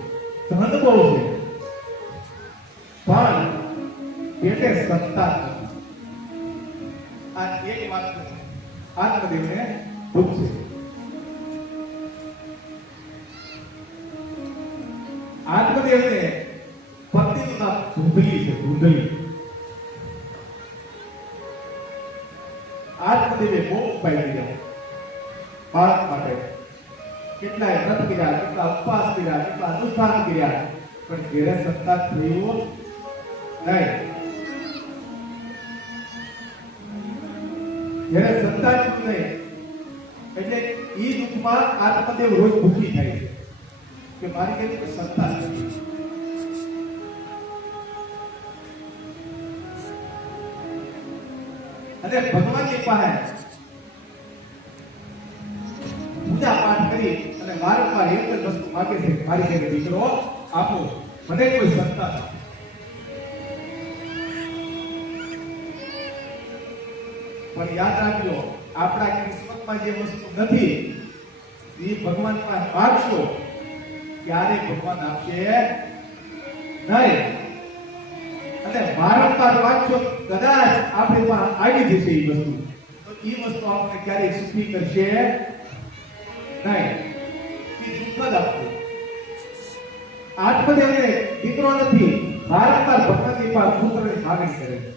ધન બહુ છે, પણ પેટે સત્તા નથી. આ એક વાત આત્મદેવને દુઃખ છે. આત્મદેવને પત્નીનું નામ ધૂંધલી છે. ધૂંધલી કેટલા ઉપવાસ કર્યા, કેટલા અનુષ્ઠાન કર્યા, પણ ઘેરે સંતાન થયું નહીં. ઘેરે સંતાન થયું નહીં એટલે ઈ દુઃખમાં આત્મદેવ રોજ દુઃખી થાય છે કે મારી ઘરે કોઈ સંતાન નથી. અને ભગવાનની પાસે પૂજા પાઠ કરી અને વારંવાર એક જ વસ્તુ માગે છે કે મારી ઘરે દીકરો આપો, મને કોઈ સંતાન આપો. પણ યાદ રાખજો, આપણા કિસ્મતમાં જે વસ્તુ નથી એ ભગવાન પાસે માગશો ત્યારે ભગવાન આપશે નહીં. અને વારંવાર વાંચો કદાચ આપણી પાસે આવી જશે એ વસ્તુ, તો એ વસ્તુ આપણે ક્યારેય સુખી કરશે નહીં. એ દુઃખ જ આપશે. આત્મદેવને દીકરો નથી, વારંવાર ભગવાનની પાસે પુત્રની માગણી કરે છે.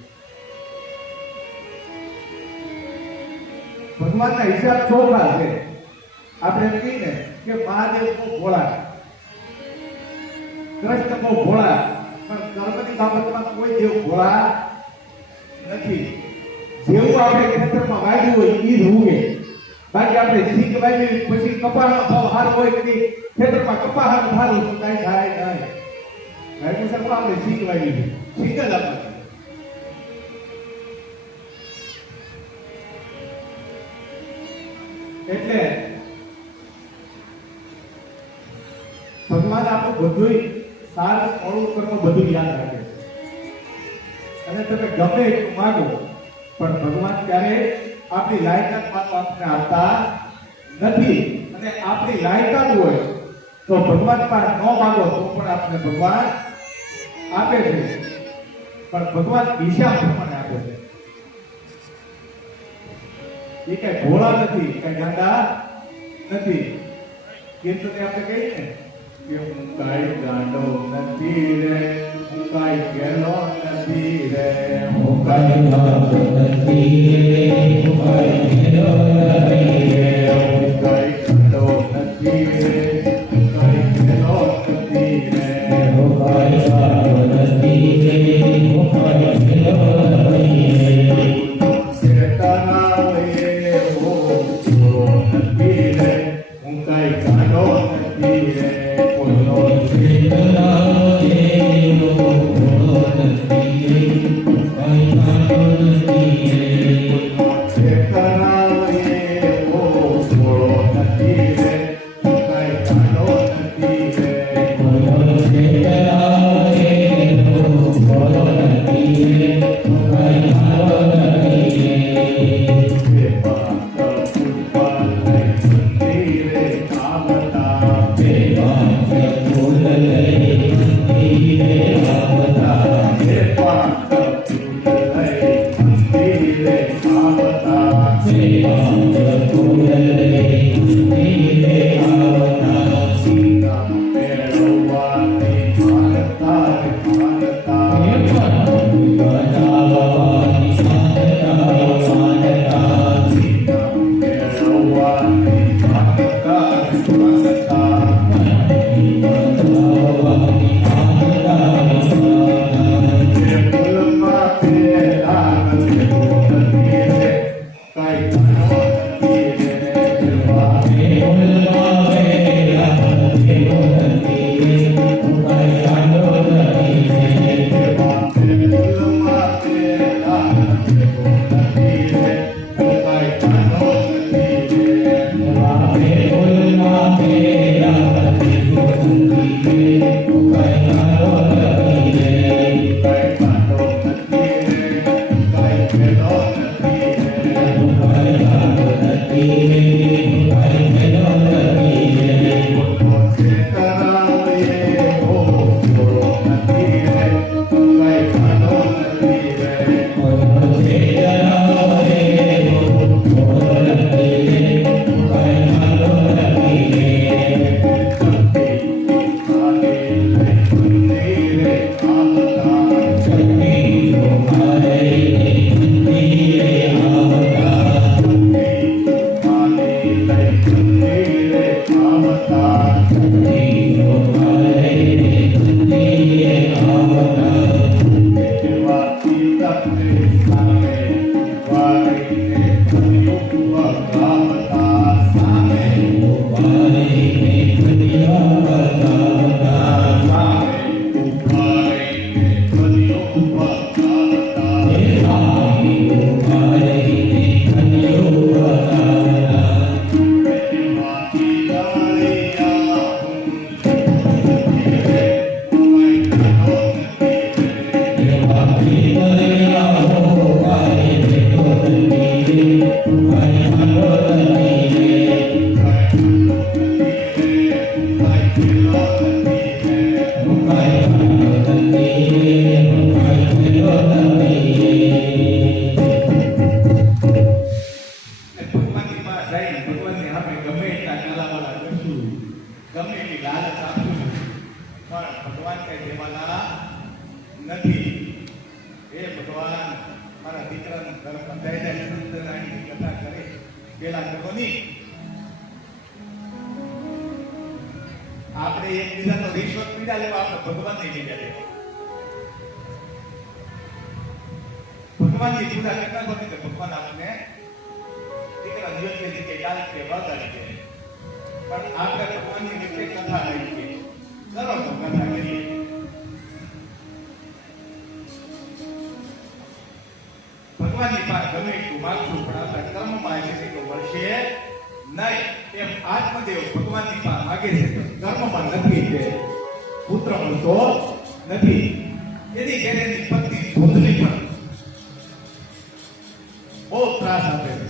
ભગવાનના હિસાબ ચોખા છે. આપણે એમ કહીએ ને કે મહાદેવ બહુ ભોળા, કૃષ્ણ બહુ ભોળા, પણ કર્મની બાબતમાં કોઈ દેવ ભોળા નથી. જેવું આપણે ખેતરમાં વાવ્યું હોય એ જ ઉગે. બાકી આપણે શીખ વાવી પછી કપાસનો ભાવ સારો હોય કે ખેતરમાં કપાસનું સારું તો કાંઈ થાય નહીં. વાવ્યું છે આપણે શીખ વાવી, શીખ જ આપણે. એટલે ભગવાન આપણું બધું સારું મોડું કર્મ બધું યાદ રાખે છે. અને તમે ગમે એટલું માંગો પણ ભગવાન ક્યારે આપણી લાયકાત માટે આપણને આપતા નથી. અને આપણી લાયકાત હોય તો ભગવાન પાસે ન માંગો તો પણ આપણે ભગવાન આપે છે. પણ ભગવાન હિસાબ પ્રમાણે આપે છે. એ કઈ ભોળા નથી, કઈ ગાંડા નથી. કીર્તને આપણે કહીએ ને કે હું કઈ ગાંડો નથી રે, હું કઈ ગેલો નથી રે, હું કઈ ગાંડો નથી રે, હું કઈ ગેલો નથી રે, હું કઈ ગાંડો નથી રે, હું કઈ ગેલો નથી રે, હું કઈ ગાંડો નથી રે, હું કઈ ગેલો નથી રે. Hey, ભગવાનની પાસે જઈને ભગવાનની સામે ગમે એટલા કાલાવાલા કરશું, ગમે એટલી લાલચ આપશું, પણ ભગવાન કઈ દેવાના નથી. હે ભગવાન, મારા દીકરાનું ઘર બંધાઈ જાય, સત્યનારાયણની કથા કરે પેલા કરવાની. આપણે એકબીજાનો રિશ્વત પીડા લેવા, આપણે ભગવાનની લીધા લેવા. ભગવાનની પૂજા કરતા નથી તો ભગવાન આપણે દીકરા યોગ્ય રીતે યાદ કે વળગાડી દે. પણ આપણે ભગવાનની રીતે કથા લઈ છે, ચલો તો કથા કરીએ. ભગવાનની પાસે ગમે એટલું માગશું પણ આપણા કર્મમાં છે કે મળશે નહીં. એમ આત્મદેવ ભગવાનની પાસે માગે છે કર્મમાં નથી છે, પુત્ર મળતો નથી. એની ઘેરેની પત્ની ધૂંધલી પણ બહુ ત્રાસ આપે છે,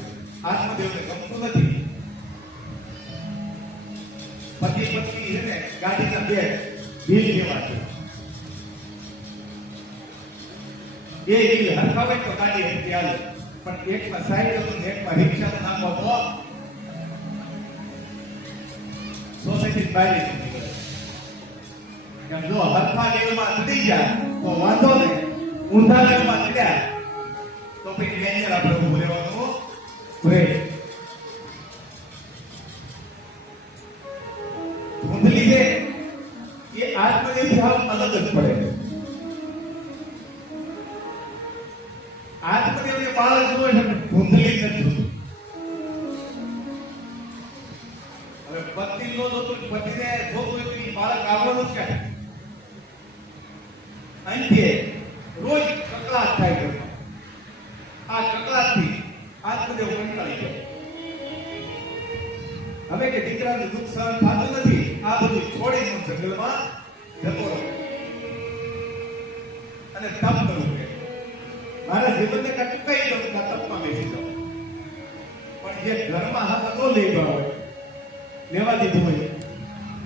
આત્મદેવને ગમતું નથી. પતિ પત્ની એને ગાડીના બે ભીલ જેવા છે, બે ભીલ હરખાવે તો ગાડી હરખી હાલે, પણ એકમાં સાયકલ હતું ને એકમાં રિક્ષાનું નામ હતો સોસાયટી બહાર નીકળે. એમ જો હરખા લેવલમાં ચડી જાય તો વાંધો નહીં, ઊંધા લેવલમાં ચડ્યા તો પછી ડેન્જર આપણે ઉભું રહેવાનું રહે. ધૂંધલી છે એ આત્મદેવથી હાવ અલગ જ પડે. આત્મદેવને બાળક જોવે છે ધૂંધલી નથી. હવે પતિ નો જોતું, પતિને જોતું હોય તો એ બાળક આવવાનું છે. અંતે રોજ કકળાટ થાય છે. આ કકળાટથી આત્મદેવ કંટાળી ગયો. હવે કે દીકરાનું દુઃખ સહન થતું નથી, આ બધું છોડીને જંગલમાં જતો રહ્યો અને તપ કરવું કે મારા જીવનને કાંઈ ચૂકાઈ દઉં, તપમાં બેસી જાઉં. પણ જે ઘરમાં હાથ ન લઈ ગયો હોય, લેવા દીધું હોય,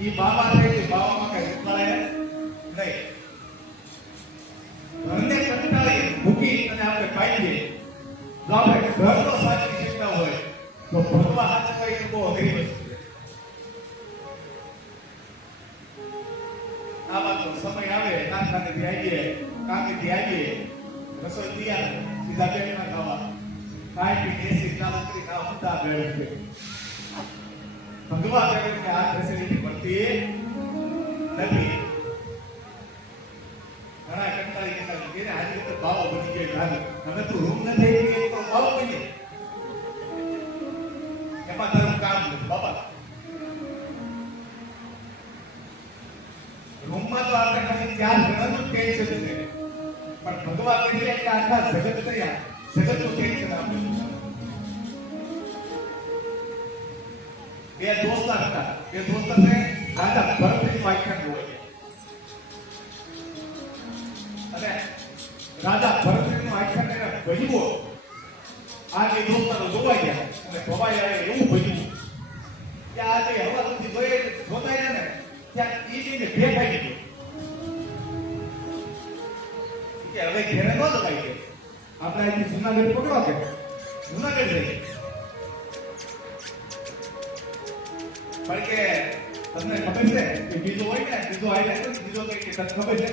એ બાબા થાય તે બાબામાં કઈ ઉકાળે નહીં. ઘરને કંટાળી મૂકી અને આપણે પાડીએ, જો આપણે ઘરનો સાચી શકતા હોય તો ભગવા સાચવા એ બહુ અઘરી વસ્તુ છે. આમાં તો સમય આવે, નાસ્તાનેથી આવીએ, કામેથી આવીએ, રસોઈ તૈયાર, સીધા પેટમાં ખાવા, ખાઈ પી એસી ચાલુ કરી ના ઉતા બેઠ છે. ભગવા કહે કે આ ફેસિલિટી મળતી નથી. ઘણા કંટાળી કંટાળી આજે તો ભાવ બની ગયો, હવે તું રૂમ નથી તો ભાવ બની એમાં તારું કામ નથી બાબા. રૂમમાં તો આપણે ખાલી 4 જણાનું ટેન્શન છે, પણ ભગવા કહીએ કે આખા જગત તૈયાર, જગતનું ટેન્શન આપ્યું. બે દોસ્તર હતા, બે દોસ્તરને રાજા ભરતની વાખ્યાન હોય અને રાજા ભરતનું આખ્યાન એને ભજવો. આ બે દોસ્તરો જોવાઈ ગયા અને ભવાઈ આવે એવું ભજવું કે આ બે હવા સુધી જોતા ને ત્યાં ઈ ને ભેગાઈ ગયો કે હવે ઘેરે ન દબાઈ ગયો. આપણે અહીંથી જુનાગઢ પકડવા કે જુનાગઢ જઈએ, પણ કે તમને ખબર છે કે બીજો હોય ને, બીજો આવી જાય બીજો કઈ કે તને ખબર છે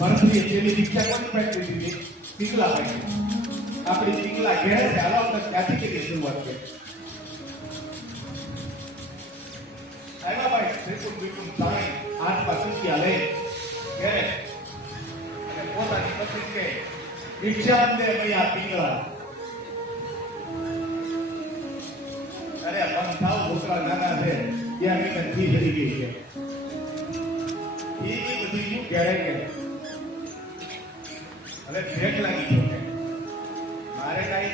ભરતની પેલી દીક્ષા કોની પાસે લીધી? પીગલા પાસે. આપણી પીગલા ઘેરે છે, હાલો આપણે ત્યાંથી કેવી શરૂઆત કરી. આવ્યા ભાઈ શ્રીકુંડ વિકુંડ સાણી હાથમાં સુખ્યા લઈ ઘેરે અને પોતાની પત્ની કે દીક્ષા દે મૈયા પીગલા. અરે મન થાવ છોકરા નાના છે ત્યાં એને ફી ભરી ગઈ છે, એ બધી શું ઘેરે કે હવે ભેટ લાગી ગયો કે મારે કઈ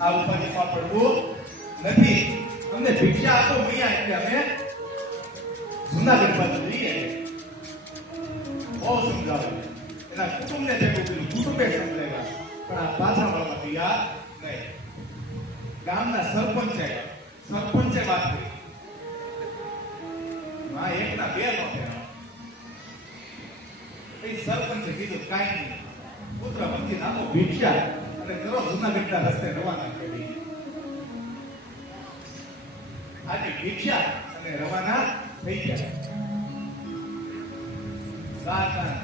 આ ઉપાધિમાં પડવું નથી, અમને ભિક્ષા આપો મૈયા એટલે અમે જુનાગઢ બાજુ જઈએ. બહુ સમજાવે એના કુટુંબને ભેગું કર્યું, કુટુંબે સમજાવ્યા, પણ આ પાછા મળવા તૈયાર નહીં. ગામના સરપંચે વાત કરી, હા એકના બે નો થયા. એ સરપંચે કીધું કાંઈ નહીં, પુત્ર વચ્ચે નામો ભિક્ષા અને કરો જૂનાગઢના રસ્તે રવાના કરી. આજે ભિક્ષા અને રવાના થઈ ગયા.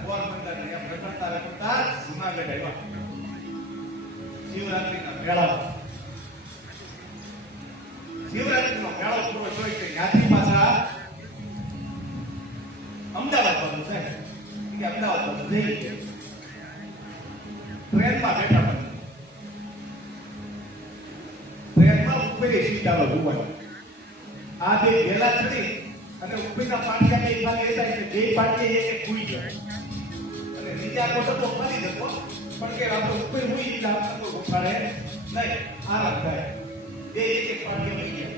પોરબંદર ને એમ રખડતા રખડતા જૂનાગઢ આવ્યા. શિવરાત્રીના મેળામાં શિવરાત્રીનો મેળો પૂરો થયો કે ત્યાંથી પાછા અમદાવાદ બાજુ છે કે અમદાવાદ બાજુ જઈ ટ્રેનમાં બેઠા હતા. ટ્રેનમાં ઉપરી સીટ આવે ભુવન. આ બે ગેલા ચડી અને ઉપરના પાટિયા બે ખાલી હતા કે બે પાટિયા એક કુઈ ગયો અને નીચે કોટકો ખાલી જતો પણ કે આપણે ઉપર હોઈ એટલે આપણે ઉઠાડે નહીં, આરામ થાય. બે એક પાટિયા લઈ ગયા.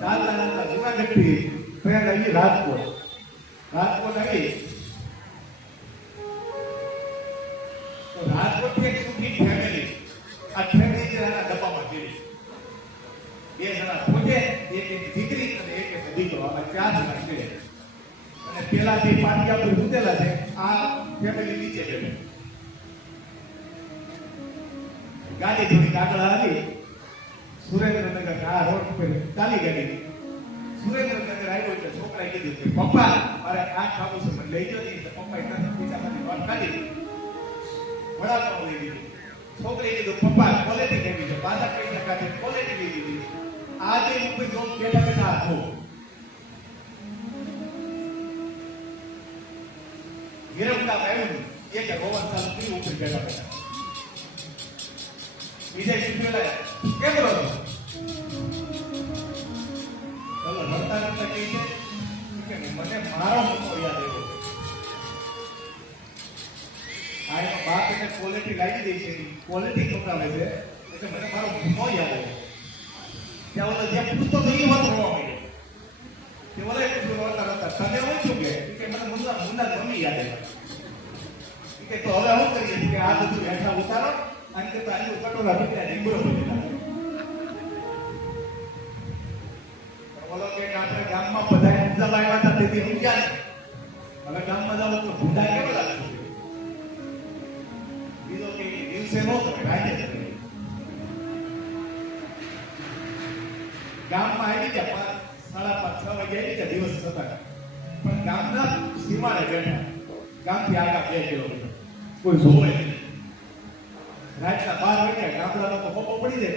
ચાલતા જૂનાગઢથી ટ્રેન આવી રાજકોટ. રાજકોટ આવી તો રાજકોટથી એક સુખી ફેમિલી આ ફેમિલી જણાના ડબ્બામાં ગઈ. બે જણા પોતે, એક દીકરી અને એક દીકરો, આમાં 4 જણા છે. અને પેલા જે પાટિયા પર ઉતરેલા છે આ ફેમિલી નીચે બેઠી. ગાડી થોડી આગળ આવી સુરેન્દ્રનગર આ રોડ પર ચાલી ગઈ. સુરેન્દ્રનગર આવ્યો એટલે છોકરાએ કીધું કે પપ્પા મારે આ ખાવું છે, મને લઈ ગયો નહીં. તો પપ્પાએ પૈસામાંથી વાત કાઢી વડાપાવ લઈ દીધી. છોકરીએ કીધું પપ્પા ક્વોલિટી કેવી છે, પાછા પૈસા કાઢી ક્વોલિટી લઈ દીધી. આજે ઉપર જો બેઠા બેઠા હતો ગિરફતાર આવ્યું એક રોવન ચાલુ કરી ઉપર બેઠા બેઠા. બીજા શીખવેલા કેમ રહો ચલો રડતા રડતા કહી છે કે મને મારો મોકો યાદ આવ્યો. આ એનો બાપ એને ક્વોલિટી લાવી દે છે, ક્વોલિટી ખવડાવે છે એટલે મને મારો મોકો યાદ આવ્યો. ત્યાં ઓલા જ્યાં પૂછતો તો એ વાત રોવા માંડ્યો. તે ઓલા પૂછ્યું રડતા રડતા તને હું છું કે મને મુન્ના મમ્મી યાદ આવ્યા. કે તો હવે શું કરીએ કે આ બધું હેઠા ઉતારો અને તે આજુ કટોરા નીકળ્યા લીંબડો બની નાખે. બોલો કે આપણે ગામમાં બધા પૂજા લાવ્યા હતા તેથી ઊંઘ્યા છે. હવે ગામમાં જાવ તો ભૂંડા કેવા લાગશે? બીજો કે દિવસે નો તો રાતે ગામમાં આવી ગયા 5:30 6 વાગે આવી ગયા દિવસ થતા. પણ ગામના સીમાડે બેઠા, ગામથી આગળ 2 કિલોમીટર કોઈ જોવે નહીં. રાતના 12 વાગ્યા ગામડાનો તો ખોપો પડી જાય.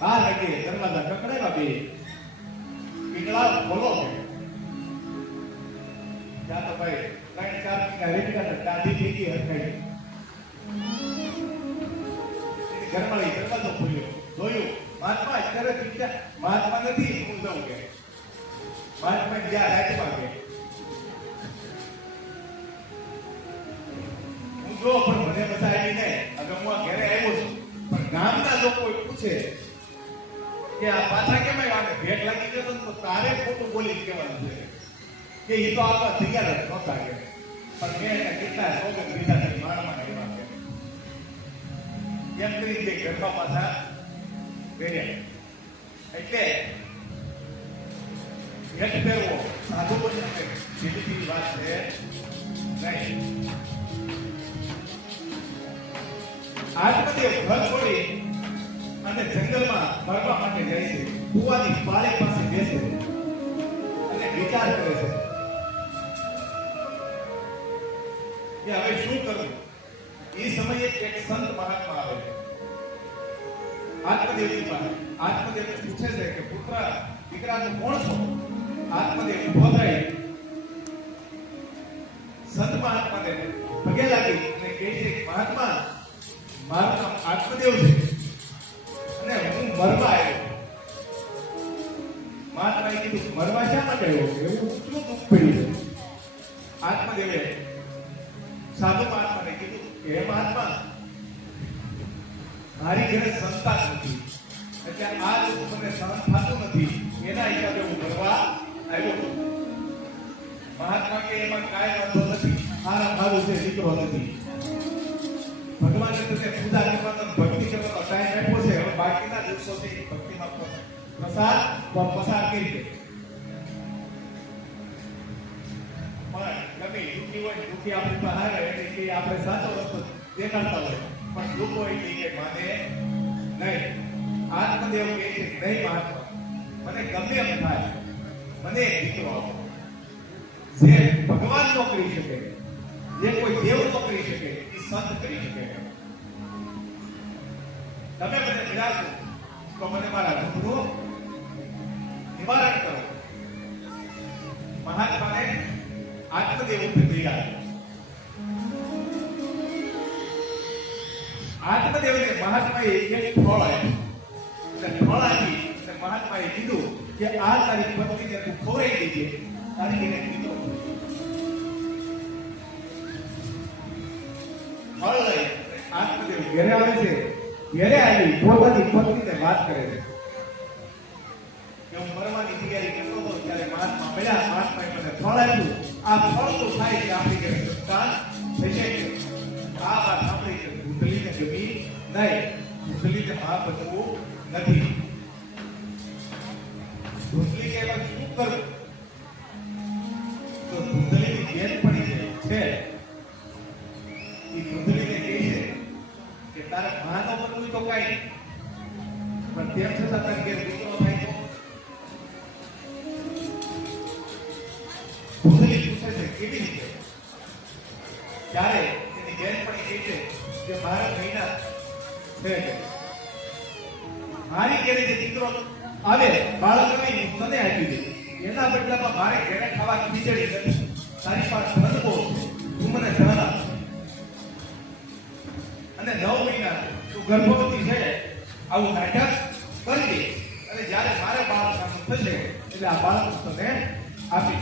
12 વાગે દરવાજા કકડાવ્યા. બે પીગળા બોલો ત્યાં તો ભાઈ 3-4 પીગળા રેડિયા દાદી ભેગી હરખાઈ. ઘરમાં લઈ દરવાજો ખોલ્યો, જોયું મહાત્મા અત્યારે પીગળા. મહાત્મા નથી, હું જાઉં કે મહાત્મા જ્યાં રાજમાં કે જો પણ મને મજા આવી નહીં. હવે હું આ ઘરે આવ્યો છું પણ ગામના લોકો પૂછે કે આ પાછા કેમ આવ્યા? ભેટ લાગી ગયો તો તારે ખોટું બોલી કહેવાનું છે કે એ તો આપવા તૈયાર જ નહોતા કે. પણ મેં એને કેટલા સોગંદ લીધા છે માણમાં એવા કે એમ કરી તે ઘરમાં પાછા ફેર્યા. એટલે ભેટ ફેરવો સાધુ બની સીધી વાત છે નહીં. આત્મદેવ ઘર છોડી અને જંગલમાં ફરવા માટે જાય છે. કુવાની પાળી પાસે બેસે અને વિચાર કરે છે કે હવે શું કરવું. એ સમયે એક સંત મહાત્મા આવે છે આત્મદેવની પાસે. આત્મદેવને પૂછે છે કે પુત્ર દીકરા તું કોણ છો? આત્મદેવ ઉભો થઈ સંત મહાત્માને પગે લાગી અને કહે છે મહાત્મા મારું નામ આત્મદેવ છે અને હું મરવા આવ્યો. મહાત્માએ કીધું મરવા શા માટે આવ્યો? એવું શું દુઃખ પડ્યું છે? આત્મદેવે સાધુ મહાત્માને કીધું કે હે મહાત્મા મારી ઘરે સંતાન નથી એટલે આ દુઃખ મને સહન થતું નથી, એના હિસાબે હું મરવા આવ્યો. મહાત્મા કે એમાં કાંઈ વાંધો નથી, આરામ મારું છે, દીકરો નથી. ભગવાને તને પૂજા કરવાનો ભક્તિ કરવાનો ટાઈમ આપ્યો છે. હવે બાકીના દિવસોથી પસાર કરી દે. પણ ગમે દુઃખી હોય દુઃખી આપણી પાસે આવે એટલે કે આપણે સાચો રસ્તો દેખાડતા હોય પણ દુઃખ હોય કે માને નહીં. આત્મદેવ કહે છે નહીં મહાત્મા મને ગમે એમ થાય મને એક દીકરો આપો જે ભગવાન નો કરી શકે જે કોઈ દેવ નો કરી શકે એ સંત કરી શકે. તમે મને મળ્યા છો તો મને મારા દુઃખનું નિવારણ કરો. મહાત્માને આત્મદેવ ઉપર દયા. આત્મદેવને મહાત્માએ એક ફળ આપ્યું. ફળ આપી મહાત્માએ કીધું કે આ તારી પત્નીને તું ખવડાવી દેજે તારી એને કીધું. ફળ લઈ આત્મદેવ ઘરે આવે છે. ઘરે આવી પોતાની પત્નીને વાત કરે છે કે હું મરવાની તૈયારી કરતો હતો ત્યારે મહાત્મા મળ્યા. મહાત્માએ મને ફળ આપ્યું. આ ફળ તો થાય કે આપણી ઘરે સંતાન થશે. આ વાત સાંભળી કે ધૂંધલીને ગમી નહીં. ધૂંધલીને મા બનવું નથી. ધૂંધલી કે શું કરું તો ધૂંધલીની બેનપણી છે એ ધૂંધલીને કહે છે કે તારે માનો બનવું તો કઈ નહીં પણ તેમ છતાં તારે ઘેર દીકરો થાય તો. ધૂંધલી પૂછે છે કેવી રીતે ત્યારે એની બેનપણી કહે છે કે મારા મહિના છે મારી ઘેરે જે દીકરો આવે બાળકને હું તને આપી દે એના બદલામાં મારે ઘરે ખાવા ખીચડી નથી. તારી પાસે ધન બહુ તું મને ધન આપ અને 9 મહિના તું ગર્ભવતી છે આવું નાટક કરી દે અને જ્યારે મારે બાળક સામું થશે એટલે આ બાળક તને આપી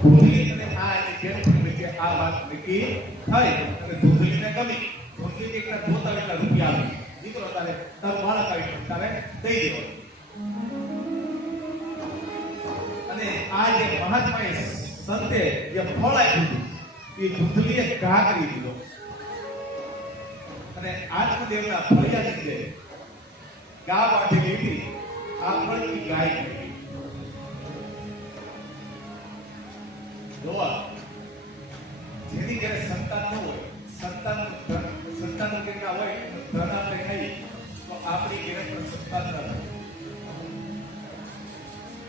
ધૂંધલી અને આ એની બેનપણી વચ્ચે આ વાત નક્કી થઈ અને ધૂંધલીને ગમી. ધૂંધલી એકલા જોતા એટલા રૂપિયા આપી દીકરો તારે તારું બાળક આવી તારે દઈ દેવો. અને આ જે મહાત્માએ સંતે જે ફળ આપ્યું એ ધૂંધલીએ ઘા કરી દીધો અને આત્મદેવના ફળિયા નીચે ગા બાંધેલી હતી. આ ફળની ગાય કરી જોવા જેની ઘરે સંતાન ન હોય સંતાન કે ના હોય ધન આપણે ખાઈ તો આપણી ઘરે પણ સંતાન ન થાય.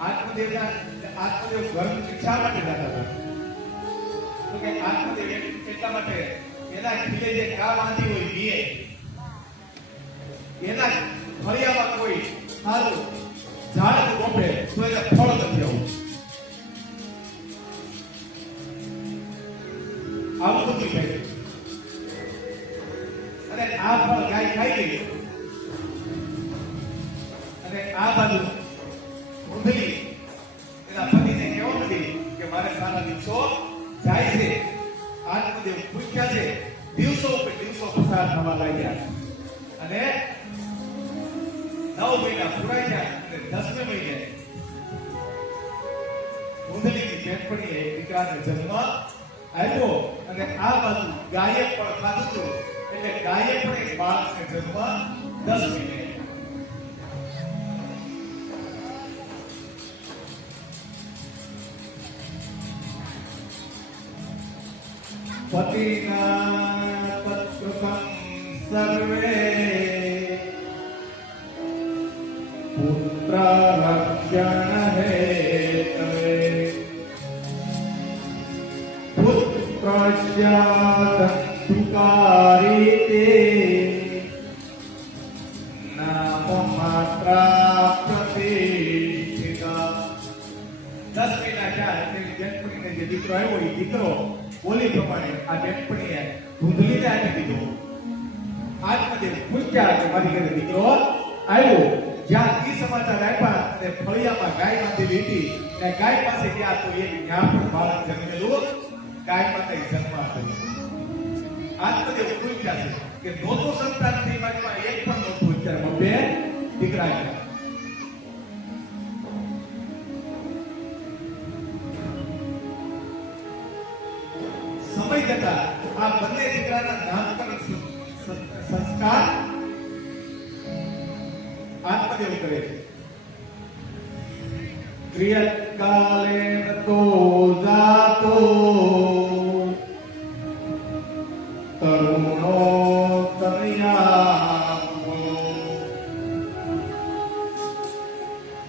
આત્મદેવ ઘર શા માટે જતા હતા તો કે આત્મદેવ એટલા માટે એના ખીલે જે ગા બાંધી હોય બીએ એના ફળિયામાં કોઈ સારું ઝાડ રોપે તો એને ફળ નથી આવું બધું થાય. અને આ ફળ ગાય ખાઈ ગઈ અને આ બાજુ ધૂંધલી એના પતિને કહેવા માંડી કે મારે સારા દિવસો જાય છે. આત્મદેવ પૂછ્યા છે. દિવસો ઉપર દિવસો પસાર થવા લાગ્યા અને 9 મહિના પૂરાઈ ગયા અને 10મે મહિને ધૂંધલીની બેનપણીએ દીકરાને જન્મ આપ્યો અને આ બાજુ ગાયે પણ ખાધું હતું એટલે ગાયે પણ એક બાળકને જન્મ 10 મહિને. પતિના તત્કૃતં સર્વે પુત્ર રક્ષણ હેતવે પુત્રસ્યાદંતુકારીતે નામ માત્રા પ્રતિષ્ઠિતા. 10 મહિના થયા તેની બેનપણીને જે દીકરો આવ્યો એ દીકરો બોલી પ્રમાણે આ બેનપણીએ ધૂંધલીને આપી દીધો. આત્મદેવ પૂછ્યા કે મારી ઘરે દીકરો આવ્યો. જ્યાં ઈ સમાચાર આપ્યા અને ફળિયામાં ગાય બાંધેલી હતી અને ગાય પાસે ગયા તો એક ત્યાં પણ બાળક જન્મેલું ગાય માતાએ જન્મ આપ્યો. આત્મદેવ પૂછ્યા છે કે નહોતું સંતાન થઈ મારીમાં એક પણ નહોતું અત્યારે બબ્બે દીકરા આવ્યા. સમય જતા આ બંને દીકરાના નામકરણ સંસ્કાર આત્મદેવ કરે છે. ક્રિયત્કાલે તો જાતો તરુણો તનયા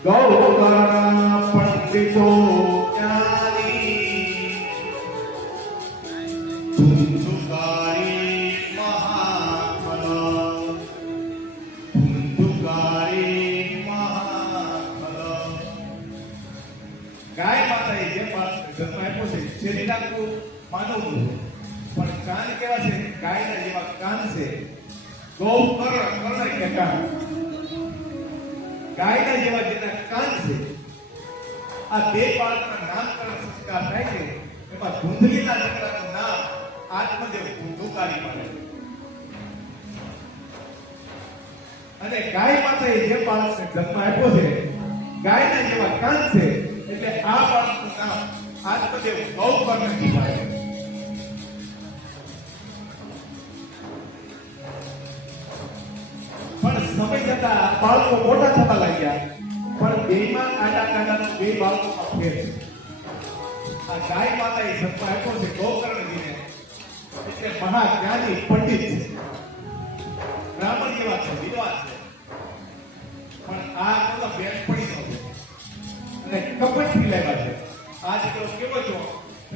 ગૌકર્ણ પંડિતો જ્ઞાની ધુંધુકારી મહાફલ ધુંધુકારી મહાફલ. ગાય માતાએ જે જન્મ આપ્યો છે શરીર આખું માનવનું પણ કાન કેવા છે? ગાયના જેવા કાન છે. ગૌકર્ણ કર્ણ એટલે કાન. ગાયના જેવા જેના કાન છે. આ બે બાળકના નામકરણ સંસ્કાર થાય છે. એમાં ધુંધલીના દીકરાનું નામ આત્મદેવ ધુંધુકારી પડે. અને ગાય માતાએ જે બાળકને જન્મ આપ્યો છે ગાયના જેવા કાન છે એટલે આ બાળકનું નામ આત્મદેવ ગૌકર્ણ કહેવાય. પણ સમય જતા બાળકો મોટા થવા લાગ્યા પણ બેમાં આડા કાડાનો બે બાળકોમાં ફેર છે. આ ગાય માતાએ જન્મ આપ્યો છે ગૌકર્ણજીને એટલે મહાજ્ઞાની પંડિત છે. બ્રાહ્મણ જેવા છે, વિદ્વાન છે. પણ આ બધા બેનપણી નો છે અને કપટથી લાવ્યા છે. આ દીકરો કેવો છો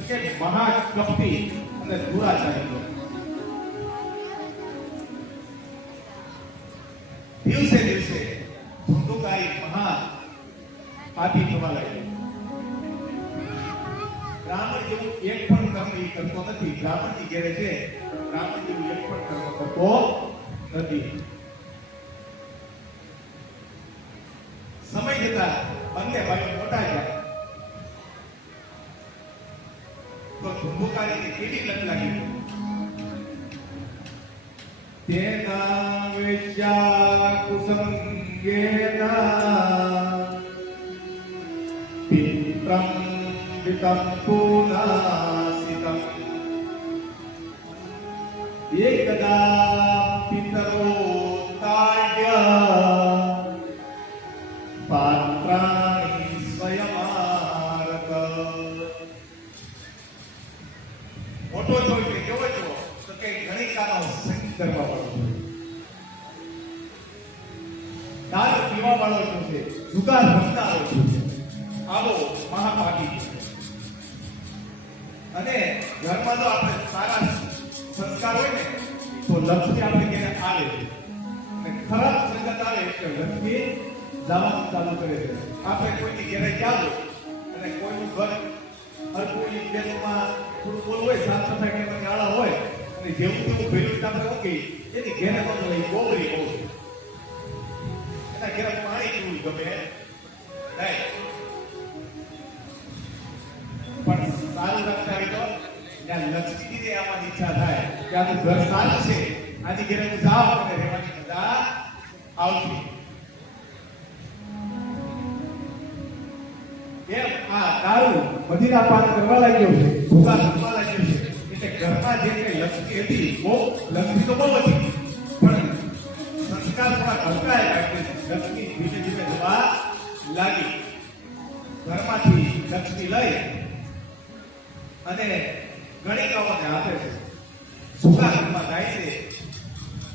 કે મહાકપટી અને દુરાચારી છે. દિવસે દિવસે ધુંધુકારી મહા પાપી થવા લાગ્યો. બ્રાહ્મણ જેવું એક પણ કર્મ એ કરતો નથી. બ્રાહ્મણની ઘેરે છે બ્રાહ્મણ જેવું એક પણ કર્મ કરતો નથી. સમય જતા બંને ભાઈઓ મોટા થયા તો ધુંધુકારીને કેવી લત લાગી. તેના વિદ્યા કુસંગેના પિત્રમ પિતમ પુનાસિતમ એકદા પિતરો તાડ્ય પાત્રાણિ સ્વયમારક. મોટો છો એટલે કેવો છો તો કે ગણિકાનો સંગ કરવા વાળો, દારૂ પીવા વાળો છે, જુગાર રમનારો છે, આવો મહાપાપી. અને ઘરમાં તો આપણે સારા સંસ્કાર હોય ને તો લક્ષ્મી આપણે ઘરે આવે છે અને ખરાબ સંગત આવે એટલે લક્ષ્મી જવાનું ચાલુ કરે છે. આપણે કોઈની ઘરે જાઓ અને કોઈનું ઘર કોઈ બેનમાં થોડું બોલવું હોય, સાફ સફાઈ કરવાની આળા હોય અને જેવું તેવું ભેલું આપણે મૂકી એની ઘેરે તો એ ગોબરી બહુ છે. એના ઘેરે પાણી પીવું ગમે નહીં. પણ સારું રાખતા હોય તો ત્યાં લક્ષ્મીજીને આવવાની ઈચ્છા થાય કે આનું ઘર સારું છે, આની ઘેરે હું જાઉં અને રહેવાની મજા આવતી. એમ આ દારૂ મદીના પાન કરવા લાગ્યો છે, ભૂગા રમવા લાગ્યો છે એટલે ઘરમાં જે કઈ લક્ષ્મી હતી બહુ લક્ષ્મી તો બહુ હતી પણ સંસ્કાર થોડા હલકાયા એટલે લક્ષ્મી ધીમે ધીમે જવા લાગી. ઘરમાંથી લક્ષ્મી લઈ અને ગણિકાઓને આપે છે, ભૂગા રમવા જાય છે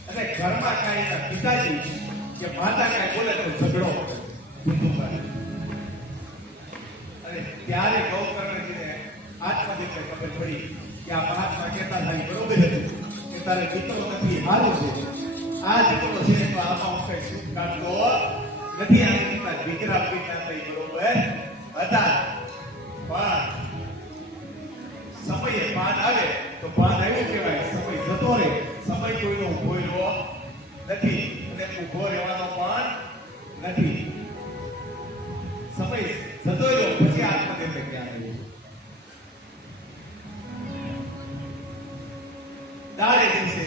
અને ઘરમાં કાંઈ પિતાજી કે માતા કાંઈ બોલે તો ઝઘડો ધુંધુકારી. અને ત્યારે ગૌકર્ણજીને આત્મદેવને ખબર પડી કે આ મહાત્મા કહેતા હતા બરોબર હતું કે તારે દીકરો નથી, સારું છે. આ દીકરો છે તો આમાં હું કઈ સુખ કાઢતો નથી. આ દીકરા પીતા થઈ બરોબર હતા પણ સમયે પાન આવે તો પાન આવ્યું કહેવાય, સમય જતો રહે. સમય કોઈનો ઉભો રહ્યો નથી અને ઉભો રહેવાનો પણ નથી. સમય જતો રહ્યો પછી આત્મદેવને જ્ઞાન આવ્યું. દાડે દિવસે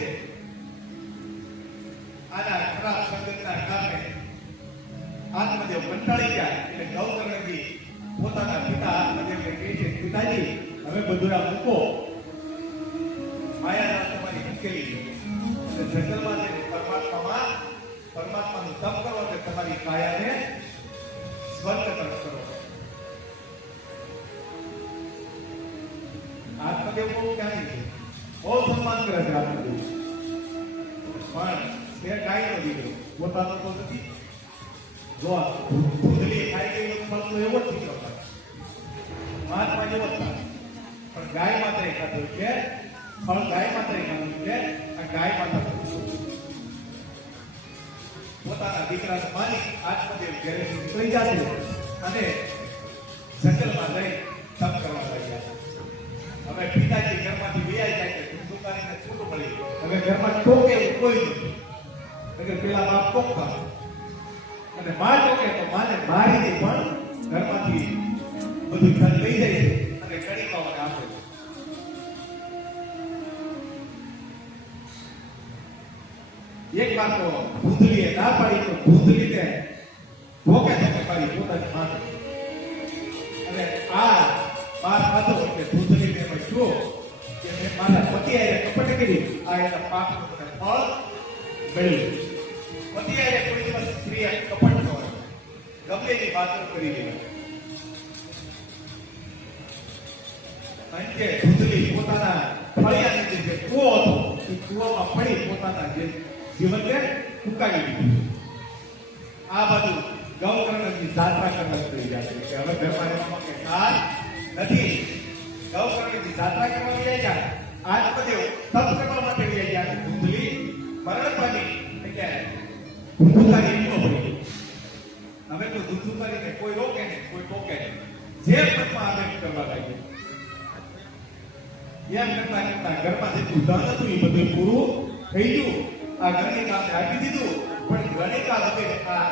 આના ખરાબ સંગતના કારણે આત્મદેવ કંટાળી ગયા એટલે ગૌકર્ણજી પોતાના પિતા આત્મદેવને કહે છે, પિતાજી હવે બધું આ મૂકો, માયાના તમારી મુકેલી અને જંગલમાં જઈને પરમાત્મામાં પરમાત્માનું તપ કરો એટલે તમારી કાયાને સ્વર્ગ તરફ કરો. આત્મદેવ બહુ જ્ઞાની છે, બહુ સન્માન કરે છે આત્મદેવ, પણ તે ગાયનો દીકરો પોતાનો તો નથી. જો ભૂતલી ખાઈ ગયેલો ફળ તો એવો જ દીકરો થાય, મહાત્મા જેવો જ થાય, પણ ગાય માત્ર ખાધું છે, ફળ ગાય માત્ર ખાધું છે, આ ગાય માત્ર પોતાના દીકરાને માની આત્મદેવ ઘરે નીકળી જાય અને જંગલમાં જઈ તપ કરવા લાગ્યા. હવે પિતાજી ઘરમાંથી વિયાઈ જાય કે દુકાનીને છૂટું મળી, હવે ઘરમાં ટોકે કોઈ નથી, એટલે પેલા બાપ ટોકતા અને માં ટોકે તો માને મારી દે, પણ ઘરમાંથી બધું ધન લઈ જાય છે અને કણિકાઓને આપે છે. એક વાર તો ભૂતલીએ ના પાડી તો ભૂતલીને ભોકે ધોકે પાડી પોતાની માને, અને આ બાર ખાધો એટલે ભૂતલીને પૂછ્યું કે મેં મારા પતિ આરે કપટ કરી, આ એના પાપનું મને ફળ મળ્યું. પતિ આરે કોઈ દિવસ સ્ત્રીએ કપટ ન હોય, ગમે એની વાતો કરી દેવાય. અંતે ભૂતલી પોતાના ફળિયાની જે કૂવો હતો એ કૂવામાં પડી પોતાના જીવનને ફૂંકાવી દીધું. આ બધું ગૌકર્ણની જાત્રા કરવા થઈ જાય છે કે હવે ઘરમાં રહેવામાં કે કાલ નથી. ગૌકર્ણની જાત્રા કરવા લઈ ગયા, આત્મદેવ તપ કરવા માટે લઈ ગયા. ભૂતલી મરણ પામી એટલે ધુંધુકારી એટલો પડી. હવે તો ધુંધુકારીને કોઈ રોકે નહીં, કોઈ ટોકે નહીં, જે મનમાં આવે કરવા લાગ્યું. એમ કરતા કરતા ઘરમાં જેટલું ધન હતું એ બધું પૂરું થઈ ગયું. આ ગણિકાને આપી દીધું, પણ ગણિકા વગેરે આ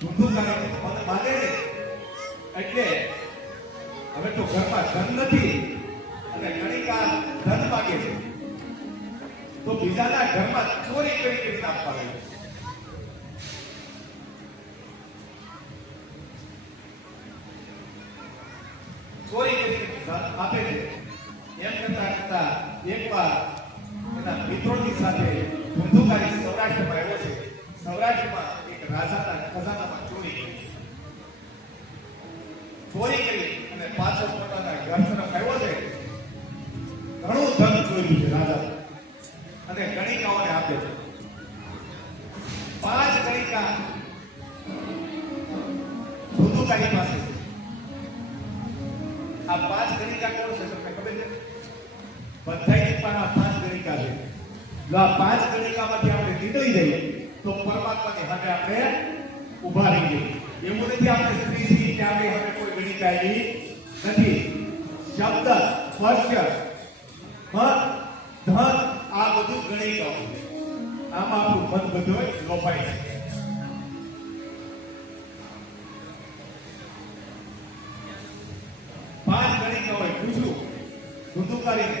ધુંધુકારીને મન માને ને એટલે હવે તો ઘરમાં ધન નથી અને ગણિકા ધન માગે છે, તો બીજાના ઘરમાં ચોરી કરીને આપવા લાગે. ચોરી કરીને આપે છે. એમ કરતા કરતા એકવાર એના મિત્રોની સાથે ધુંધુકારી સૌરાષ્ટ્રમાં આવ્યો છે. સૌરાષ્ટ્રમાં એક રાજાના ખજાનામાં ચોરી કરી અને પાછો પોતાના ઘર તરફ આવ્યો છે. ઘણું ધન ચોર્યું છે રાજા અને ગણિકાઓને આપે છે. 5 ગણિકા ધુંધુકારી પાસે છે. આ 5 ગણિકા કોણ છે તમને ખબર છે? બધાની પાસે 5 ગણિકા છે. જો આ 5 ગણિકામાંથી આપણે નીકળી જઈએ તો પરમાત્માની સામે આપણે ઉભા રહી જઈએ. એવું નથી આપણે સ્ત્રી છીએ કે આપણે હવે કોઈ ગણિકા એવી નથી. શબ્દ, સ્પર્શ, મન, ધન આ બધું ગણિકાઓ છે. આમાં આપણું મન બધું લોપાય છે. પૂછ્યું ધુંધુકારીને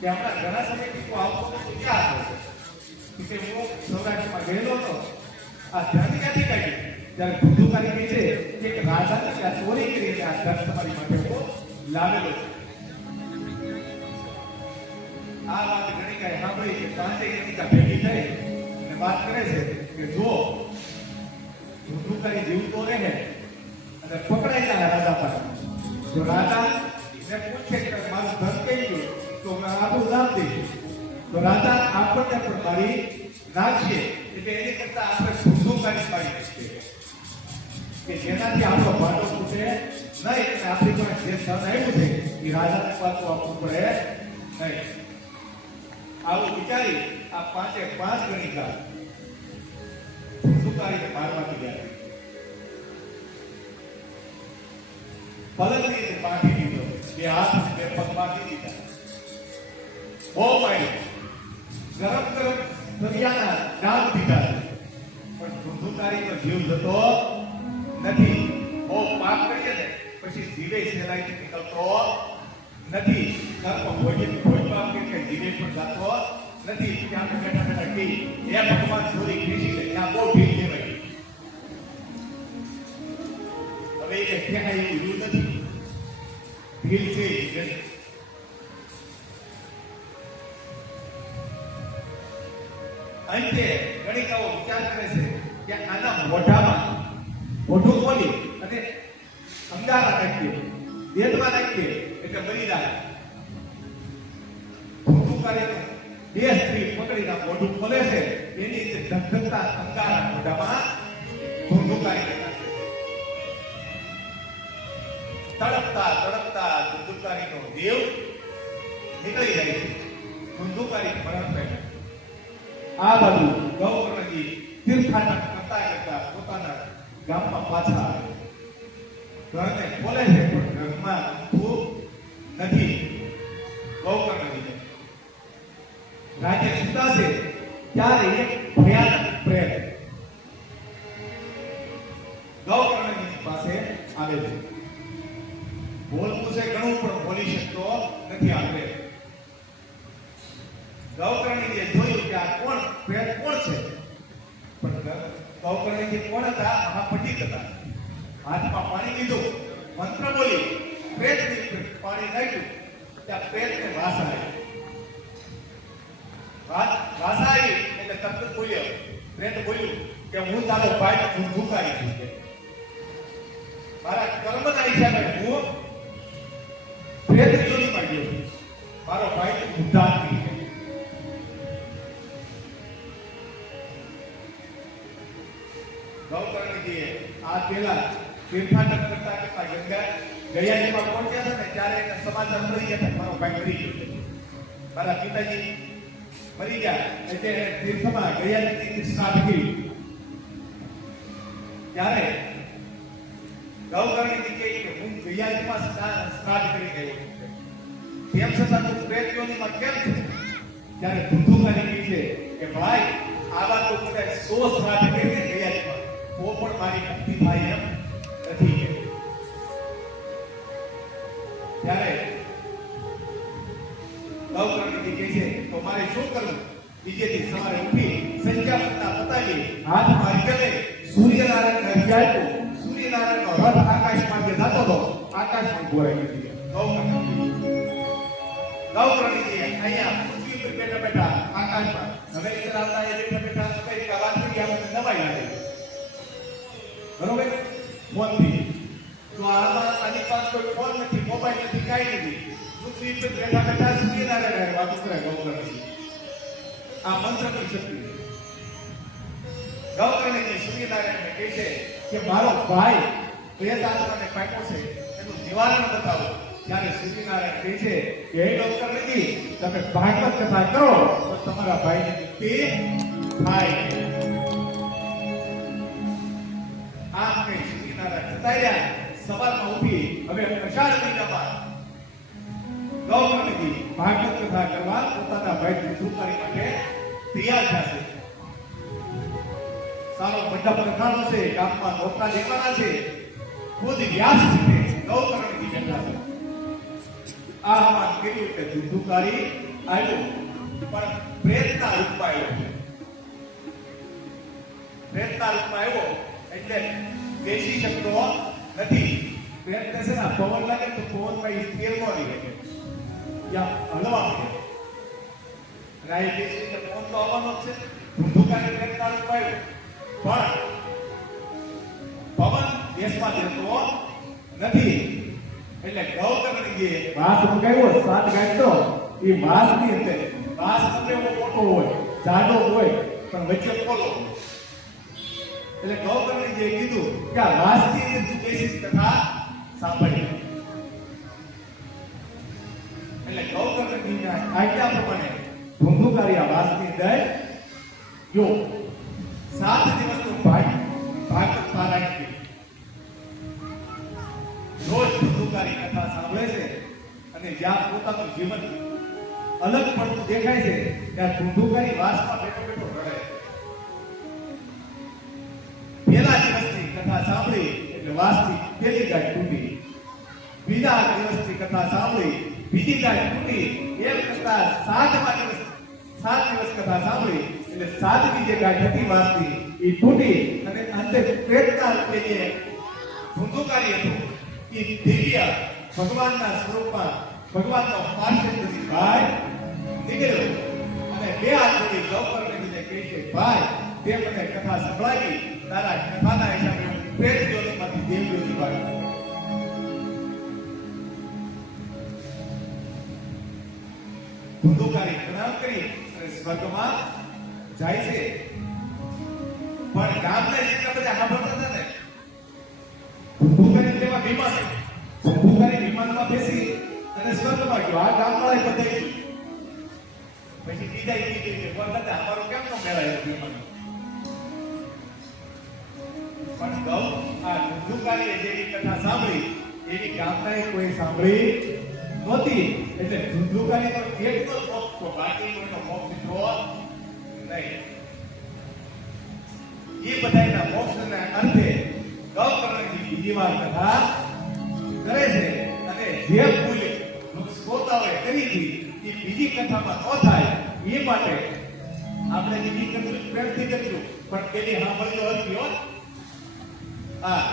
કે હમણાં ઘણા સમયથી તું આવતો તો ક્યાં હતો? કે હું સૌરાષ્ટ્રમાં ગયેલો હતો, આ ધન ક્યાંથી કાઢ્યું? ત્યારે ધુંધુકારી કહે છે કે એક રાજાને ત્યાં ચોરી કરીને આ ધન તમારી માટે હું લાવેલો છું. આ વાત ગણિકાએ સાંભળી કે પાંચે ગણિકા ભેગી થઈ અને વાત કરે છે કે જો ધુંધુકારી જીવતો રહે અને પકડાઈ જાય રાજા પાસે, જો રાજા પૂછે કે મારું ધન કઈ ગયું તો મેં આપણું નામ દઈશું, તો રાજા આપણને પણ મારી નાખશે. એટલે એની કરતા આપણે ધુંધુકારી પાડી શકીએ કે જેનાથી આપણો ભાડો તૂટે નહીં અને આપણી પાસે જે ધન આવ્યું છે એ રાજાને પાછું આપવું પડે નહીં. આવું વિચારી આ 5 ગણિકા ધુંધુકારીને મારવાથી ગયા. પલંગની બાંધી દીધો, 2 હાથ 2 પગ બાંધી દીધા. બહુ માર્યું, ગરમ દરિયાના ડાળ દીધા, પણ ધુંધુકારીનો જીવ જતો નથી. બહુ પાપ કરીએ ને પછી જીવે સહેલાઈથી નીકળતો નથી. કર્મ ભોજ પાપ કે જીવે પણ જતો નથી. ત્યાં બેઠા બેઠા કી એ ભગવાન ચોરી ખેંચી લે, ત્યાં બહુ ભીડ લેવાય. હવે એ ક્યાં એવું નથી, ભીડ છે ગણિત. અંતે ગણિકાઓ વિચાર વિચાર કરે છે કે આના મોઢામાં મોઢું ખોલી અને અંગારા નાખીએ, દેદમાં નાખીએ એટલે મરી જાય. ધુંધુકારીનું બે સ્ત્રી પકડીને મોઢું ખોલે છે, એની જે ધગધગતા અંગારા મોઢામાં ધુંધુકારી નાખે. તડપતા તડપતા ધુંધુકારીનો દેવ નીકળી જાય છે. ધુંધુકારી મરણ પામે. આ બાજુ ગૌકર્ણજી તીર્થાટન કરતા કરતા પોતાના ગામમાં પાછા આવે. ઘરને ખોલે છે પણ ઘરમાં ખૂબ નથી. ગૌકર્ણજી રાજ્ય સુતા છે ત્યારે એક ભયાનક પ્રેત ગૌકર્ણજી પાસે આવે છે. બોલવું છે ઘણું પણ બોલી શકતો નથી. આપણે ગૌકર્ણજીએ જોયું કે આ કોણ પ્રેત કોણ છે, પણ ગૌકર્ણજી કોણ હતા? મહાપંડિત હતા. હાથમાં પાણી લીધું, મંત્ર બોલી પ્રેતની પાણી નાખ્યું, ત્યાં પ્રેતને વાસ આવી. વાસ આવી એટલે તરત બોલ્યો, પ્રેત બોલ્યું કે હું તારો ભાઈ ધુંધુકારી છું, મારા કર્મના હિસાબે હું પ્રેત યોનીમાં ગયો છું, મારો ભાઈ ધુંધાત્મી છે. ગૌકર્ણજીએ આ પેલા તીર્થાટન કરતા કરતા ગયાજીમાં પહોંચ્યા હતા ને ત્યારે એને સમાચાર મળી ગયા હતા, મારો ભાઈ મરી ગયો છે, મારા પિતાજી મરી ગયા. એટલે તીર્થમાં ગયાજીની શ્રાદ્ધ કરી. ત્યારે ગૌકર્ણજી કહે કે હું ગયાજીમાં શ્રાદ્ધ કરી ગયો છું, તેમ છતાં તું પ્રેત યોનીમાં કેમ છે? ત્યારે ધુંધુકારી કહે છે કે ભાઈ આવા તો કદાચ 100 શ્રાદ્ધ કરીને ગયાજીમાં તો પણ મારી મુક્તિ થાય એમ નથી. ત્યારે ગૌકર્ણજી કહે છે તો મારે શું કરવું? બીજેથી સવારે ઉઠી સંધ્યા પતાવી હાથમાં અર્ઘ્ય સૂર્યનારાયણને અર્ઘ્ય આપ્યું. સૂર્યનારાયણનો રથ આકાશ માર્ગે જતો હતો, આકાશમાં ઘોરાઈ ગયો. ગૌકર્ણજીએ અહીંયા પૃથ્વી પર બેઠા બેઠા આકાશમાં અમેરિકા આવતા એ બેઠા બેઠા અમેરિકા વાત કરી આપણને નવાઈ લાગે. બરોબર? ફોનથી તો આની પાસે કોઈ ફોન નથી, મોબાઈલ નથી, કાંઈ નથી. પૃથ્વી પર બેઠા બેઠા સૂર્યનારાયણ વાત કરે ગૌકર્ણજી. આ મંત્રની શક્તિ. ગૌકર્ણજી સૂર્યનારાયણને કહે છે કે મારો ભાઈ પ્રેત આત્માને પામ્યો છે, એનું નિવારણ બતાવો. ત્યારે સૂર્યનારાયણ કહે છે કે હે ગૌકર્ણજી, તમે ભાગવત કથા કરો તો તમારા ભાઈની મુક્તિ થાય. આમ કહી સૂર્યનારાયણ જતા રહ્યા. સવારમાં ઉઠી હવે અષાઢ મહિનામાં ગૌકર્ણજી ભાગવત કથા કરવા પોતાના ભાઈ ધુંધુકારી માટે તૈયાર થશે. સારો મંડપ રખાણો છે, ગામમાં નોકરા લેવાના છે. ખુદ વ્યાસજીને ગૌકર્ણજી બેઠા છે. આ હવાન કર્યું કે ધુંધુકારી આવ્યો, પણ પ્રેતના રૂપમાં આવ્યો. પ્રેતના રૂપમાં આવ્યો એટલે બેસી શકતો નથી. પ્રેતને છે ને પવન લાગે તો પવનમાં એ સ્થિર ન રહે, ત્યાં હલવા મળે. રાય બેસી કે પવન તો આવવાનો જ છે. ધુંધુકારી પ્રેતના રૂપમાં આવ્યો, પણ પવન દેશમાં જતો નથી. એટલે ગૌકર્ણજીએ વાસ મુકાયો, સાત ગાંઠતો. એ વાસની અંદર વાસ તમને મોટો હોય, જાડો હોય, પણ વચ્ચે ખોલો. એટલે ગૌકર્ણજીએ કીધું કે આ વાસની અંદર બેસી કથા સાંભળી. એટલે ગૌકર્ણજીના આજ્ઞા પ્રમાણે ધુંધુકારી આ વાસની અંદર ગયો. 7 દિવસનું ભાગવત પારાયણ કર્યું. રોજ ધુંધુકારી કથા સાંભળે છે અને જ્યાં પોતાનું જીવન અલગ પડતું દેખાય છે ત્યાં ધુંધુકારી વાસમાં બેઠો બેઠો રડે. પહેલા દિવસની કથા સાંભળી એટલે વાસની પહેલી ગાંઠ તૂટી. બીજા દિવસની કથા સાંભળી, બીજી ગાંઠ તૂટી. એમ કરતા 7 દિવસ કથા સાંભળી એટલે 7મી જે ગાંઠ હતી વાસની એ તૂટી અને અંતે પ્રેતના રૂપે જે ધુંધુકારી હતું એ દિવ્ય ભગવાનના સ્વરૂપમાં ભગવાનનો પાર્ષદ ભાઈ નીકળ્યો અને બે હાથ જોડી ગૌકર્ણજીને કહે છે ભાઈ તે મને કથા સંભળાવી તારા કથાના હિસાબે હું પ્રેત જ્યોતિમાંથી દેવ જ્યોતિ બાળ્યો. ધુંધુકારી પ્રણામ કરી અને સ્વર્ગમાં જાય છે. પણ ગામના જેટલા બધા સાંભળતા હતા ને ધુંધુકારી જેવા વિમાન ધુંધુકારી વિમાનમાં બેસી અને સ્વર્ગમાં ગયો. આ ગામવાળા બધા પછી બીજા કીધું બોલતા અમારો કેમ નો મેળાય વિમાન. પણ ગૌ આ ધુંધુકારીએ જેવી કથા સાંભળી એવી ગામનાએ કોઈ સાંભળી નહોતી. એટલે ધુંધુકારી તો એકનો જ મોક્ષ હતો, બાકી કોઈનો મોક્ષ થયો નહીં. એ બધાના મોક્ષના અર્થે ગૌકર્ણજી બીજી વાર કથા કરે છે. અને જે ભૂલ શ્રોતાઓએ કરી હતી એ બીજી કથામાં ન થાય એ માટે આપણે બીજી કથા પ્રેમથી કરીશું, પણ પેલી સાંભળ્યો હતી હો. હા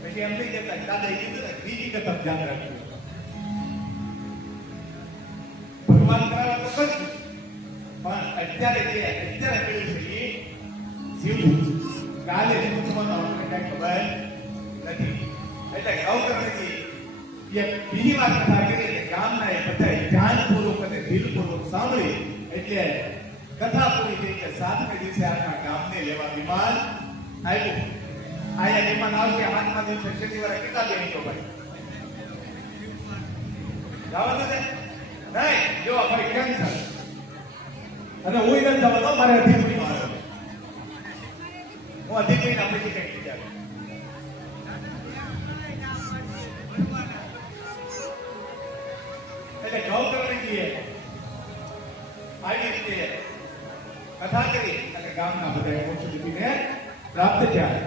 પછી એમ નહીં કહેતા દાદાએ કીધું ને બીજી કથા ધ્યાન રાખજો. ભગવાન કરાવે તો કરશું, પણ અત્યારે મળ્યું છે એ જીવવું. કાલે શું થવાનું આપણને કઈ ખબર નથી. એટલે ગૌકર્ણજી એ બીજી વાર કથા કરી કે ગામના એ બધા ધ્યાનપૂર્વક અને દિલપૂર્વક સાંભળી. એટલે કથા પૂરી થઈ કે 7મે દિવસે આખા ગામને લેવા વિમાન આવ્યું. આયા વિમાન આવશે 8મા દિવસે શનિવારે કેટલા બેન તો ભાઈ જવાનું છે નહીં. જો ભાઈ કેન્સર અને હું નથી જવાનો, મારે અધિકરી મારો હું અધિકરી ના પછી કઈ વિચાર. એટલે ગૌકર્ણજીએ આવી રીતે કથા કરી અને ગામના બધા મોક્ષ દીપીને પ્રાપ્ત થયા.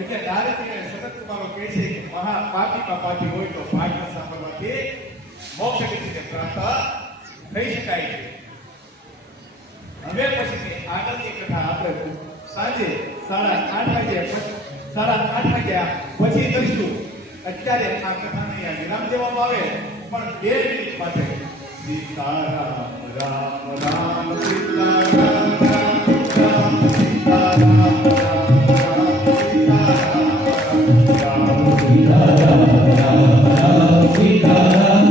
એટલે નારદજીને સતત કુમારો કહે છે કે મહા પાપી પાપાથી હોય તો ભાગવત સાંભળવાથી મોક્ષ દીપીને પ્રાપ્ત થઈ શકાય છે. હવે પછી આગળની કથા આપણે સાંજે 8:30 વાગ્યા પછી કરીશું. અત્યારે આ કથાને અહીંયા વિરામ દેવામાં આવે, પણ 2 મિનિટ માટે સીતારામ રામ રામ સીતારામ રામ રામ સીતારામ રામ રામ સીતારામ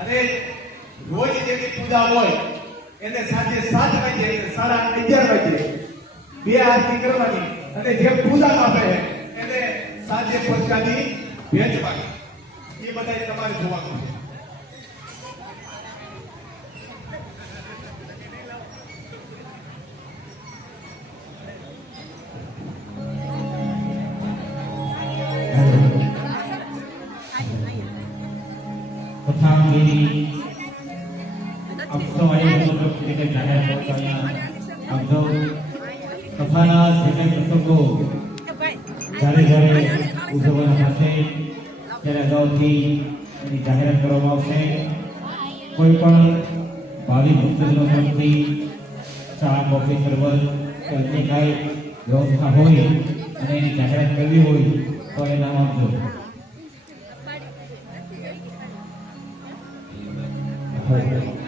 અને રોજ જેની પૂજા હોય એને સાંજે 7 વાગે 11:30 વાગે 2 આરતી કરવાની. અને જે પૂજામાં આપે એને સાંજે પ્રસાદી વેચવાની. એ બધા તમારે જોવાનું છે. કથાંગીરી આપ સૌ આયોજકો તરીકે જાહેર કરતા આપ સૌ કથાના જે કંઈ પ્રસંગો જ્યારે ઉજવવાના થશે ત્યારે અગાઉથી એની જાહેરાત કરવામાં આવશે. કોઈ પણ ભાવિ ભક્તજનો તરફથી ચા કોફી શરબત કે અન્ય કાંઈ વ્યવસ્થા હોય અને એની જાહેરાત કરવી હોય તો એ નામ આપજો. હોય.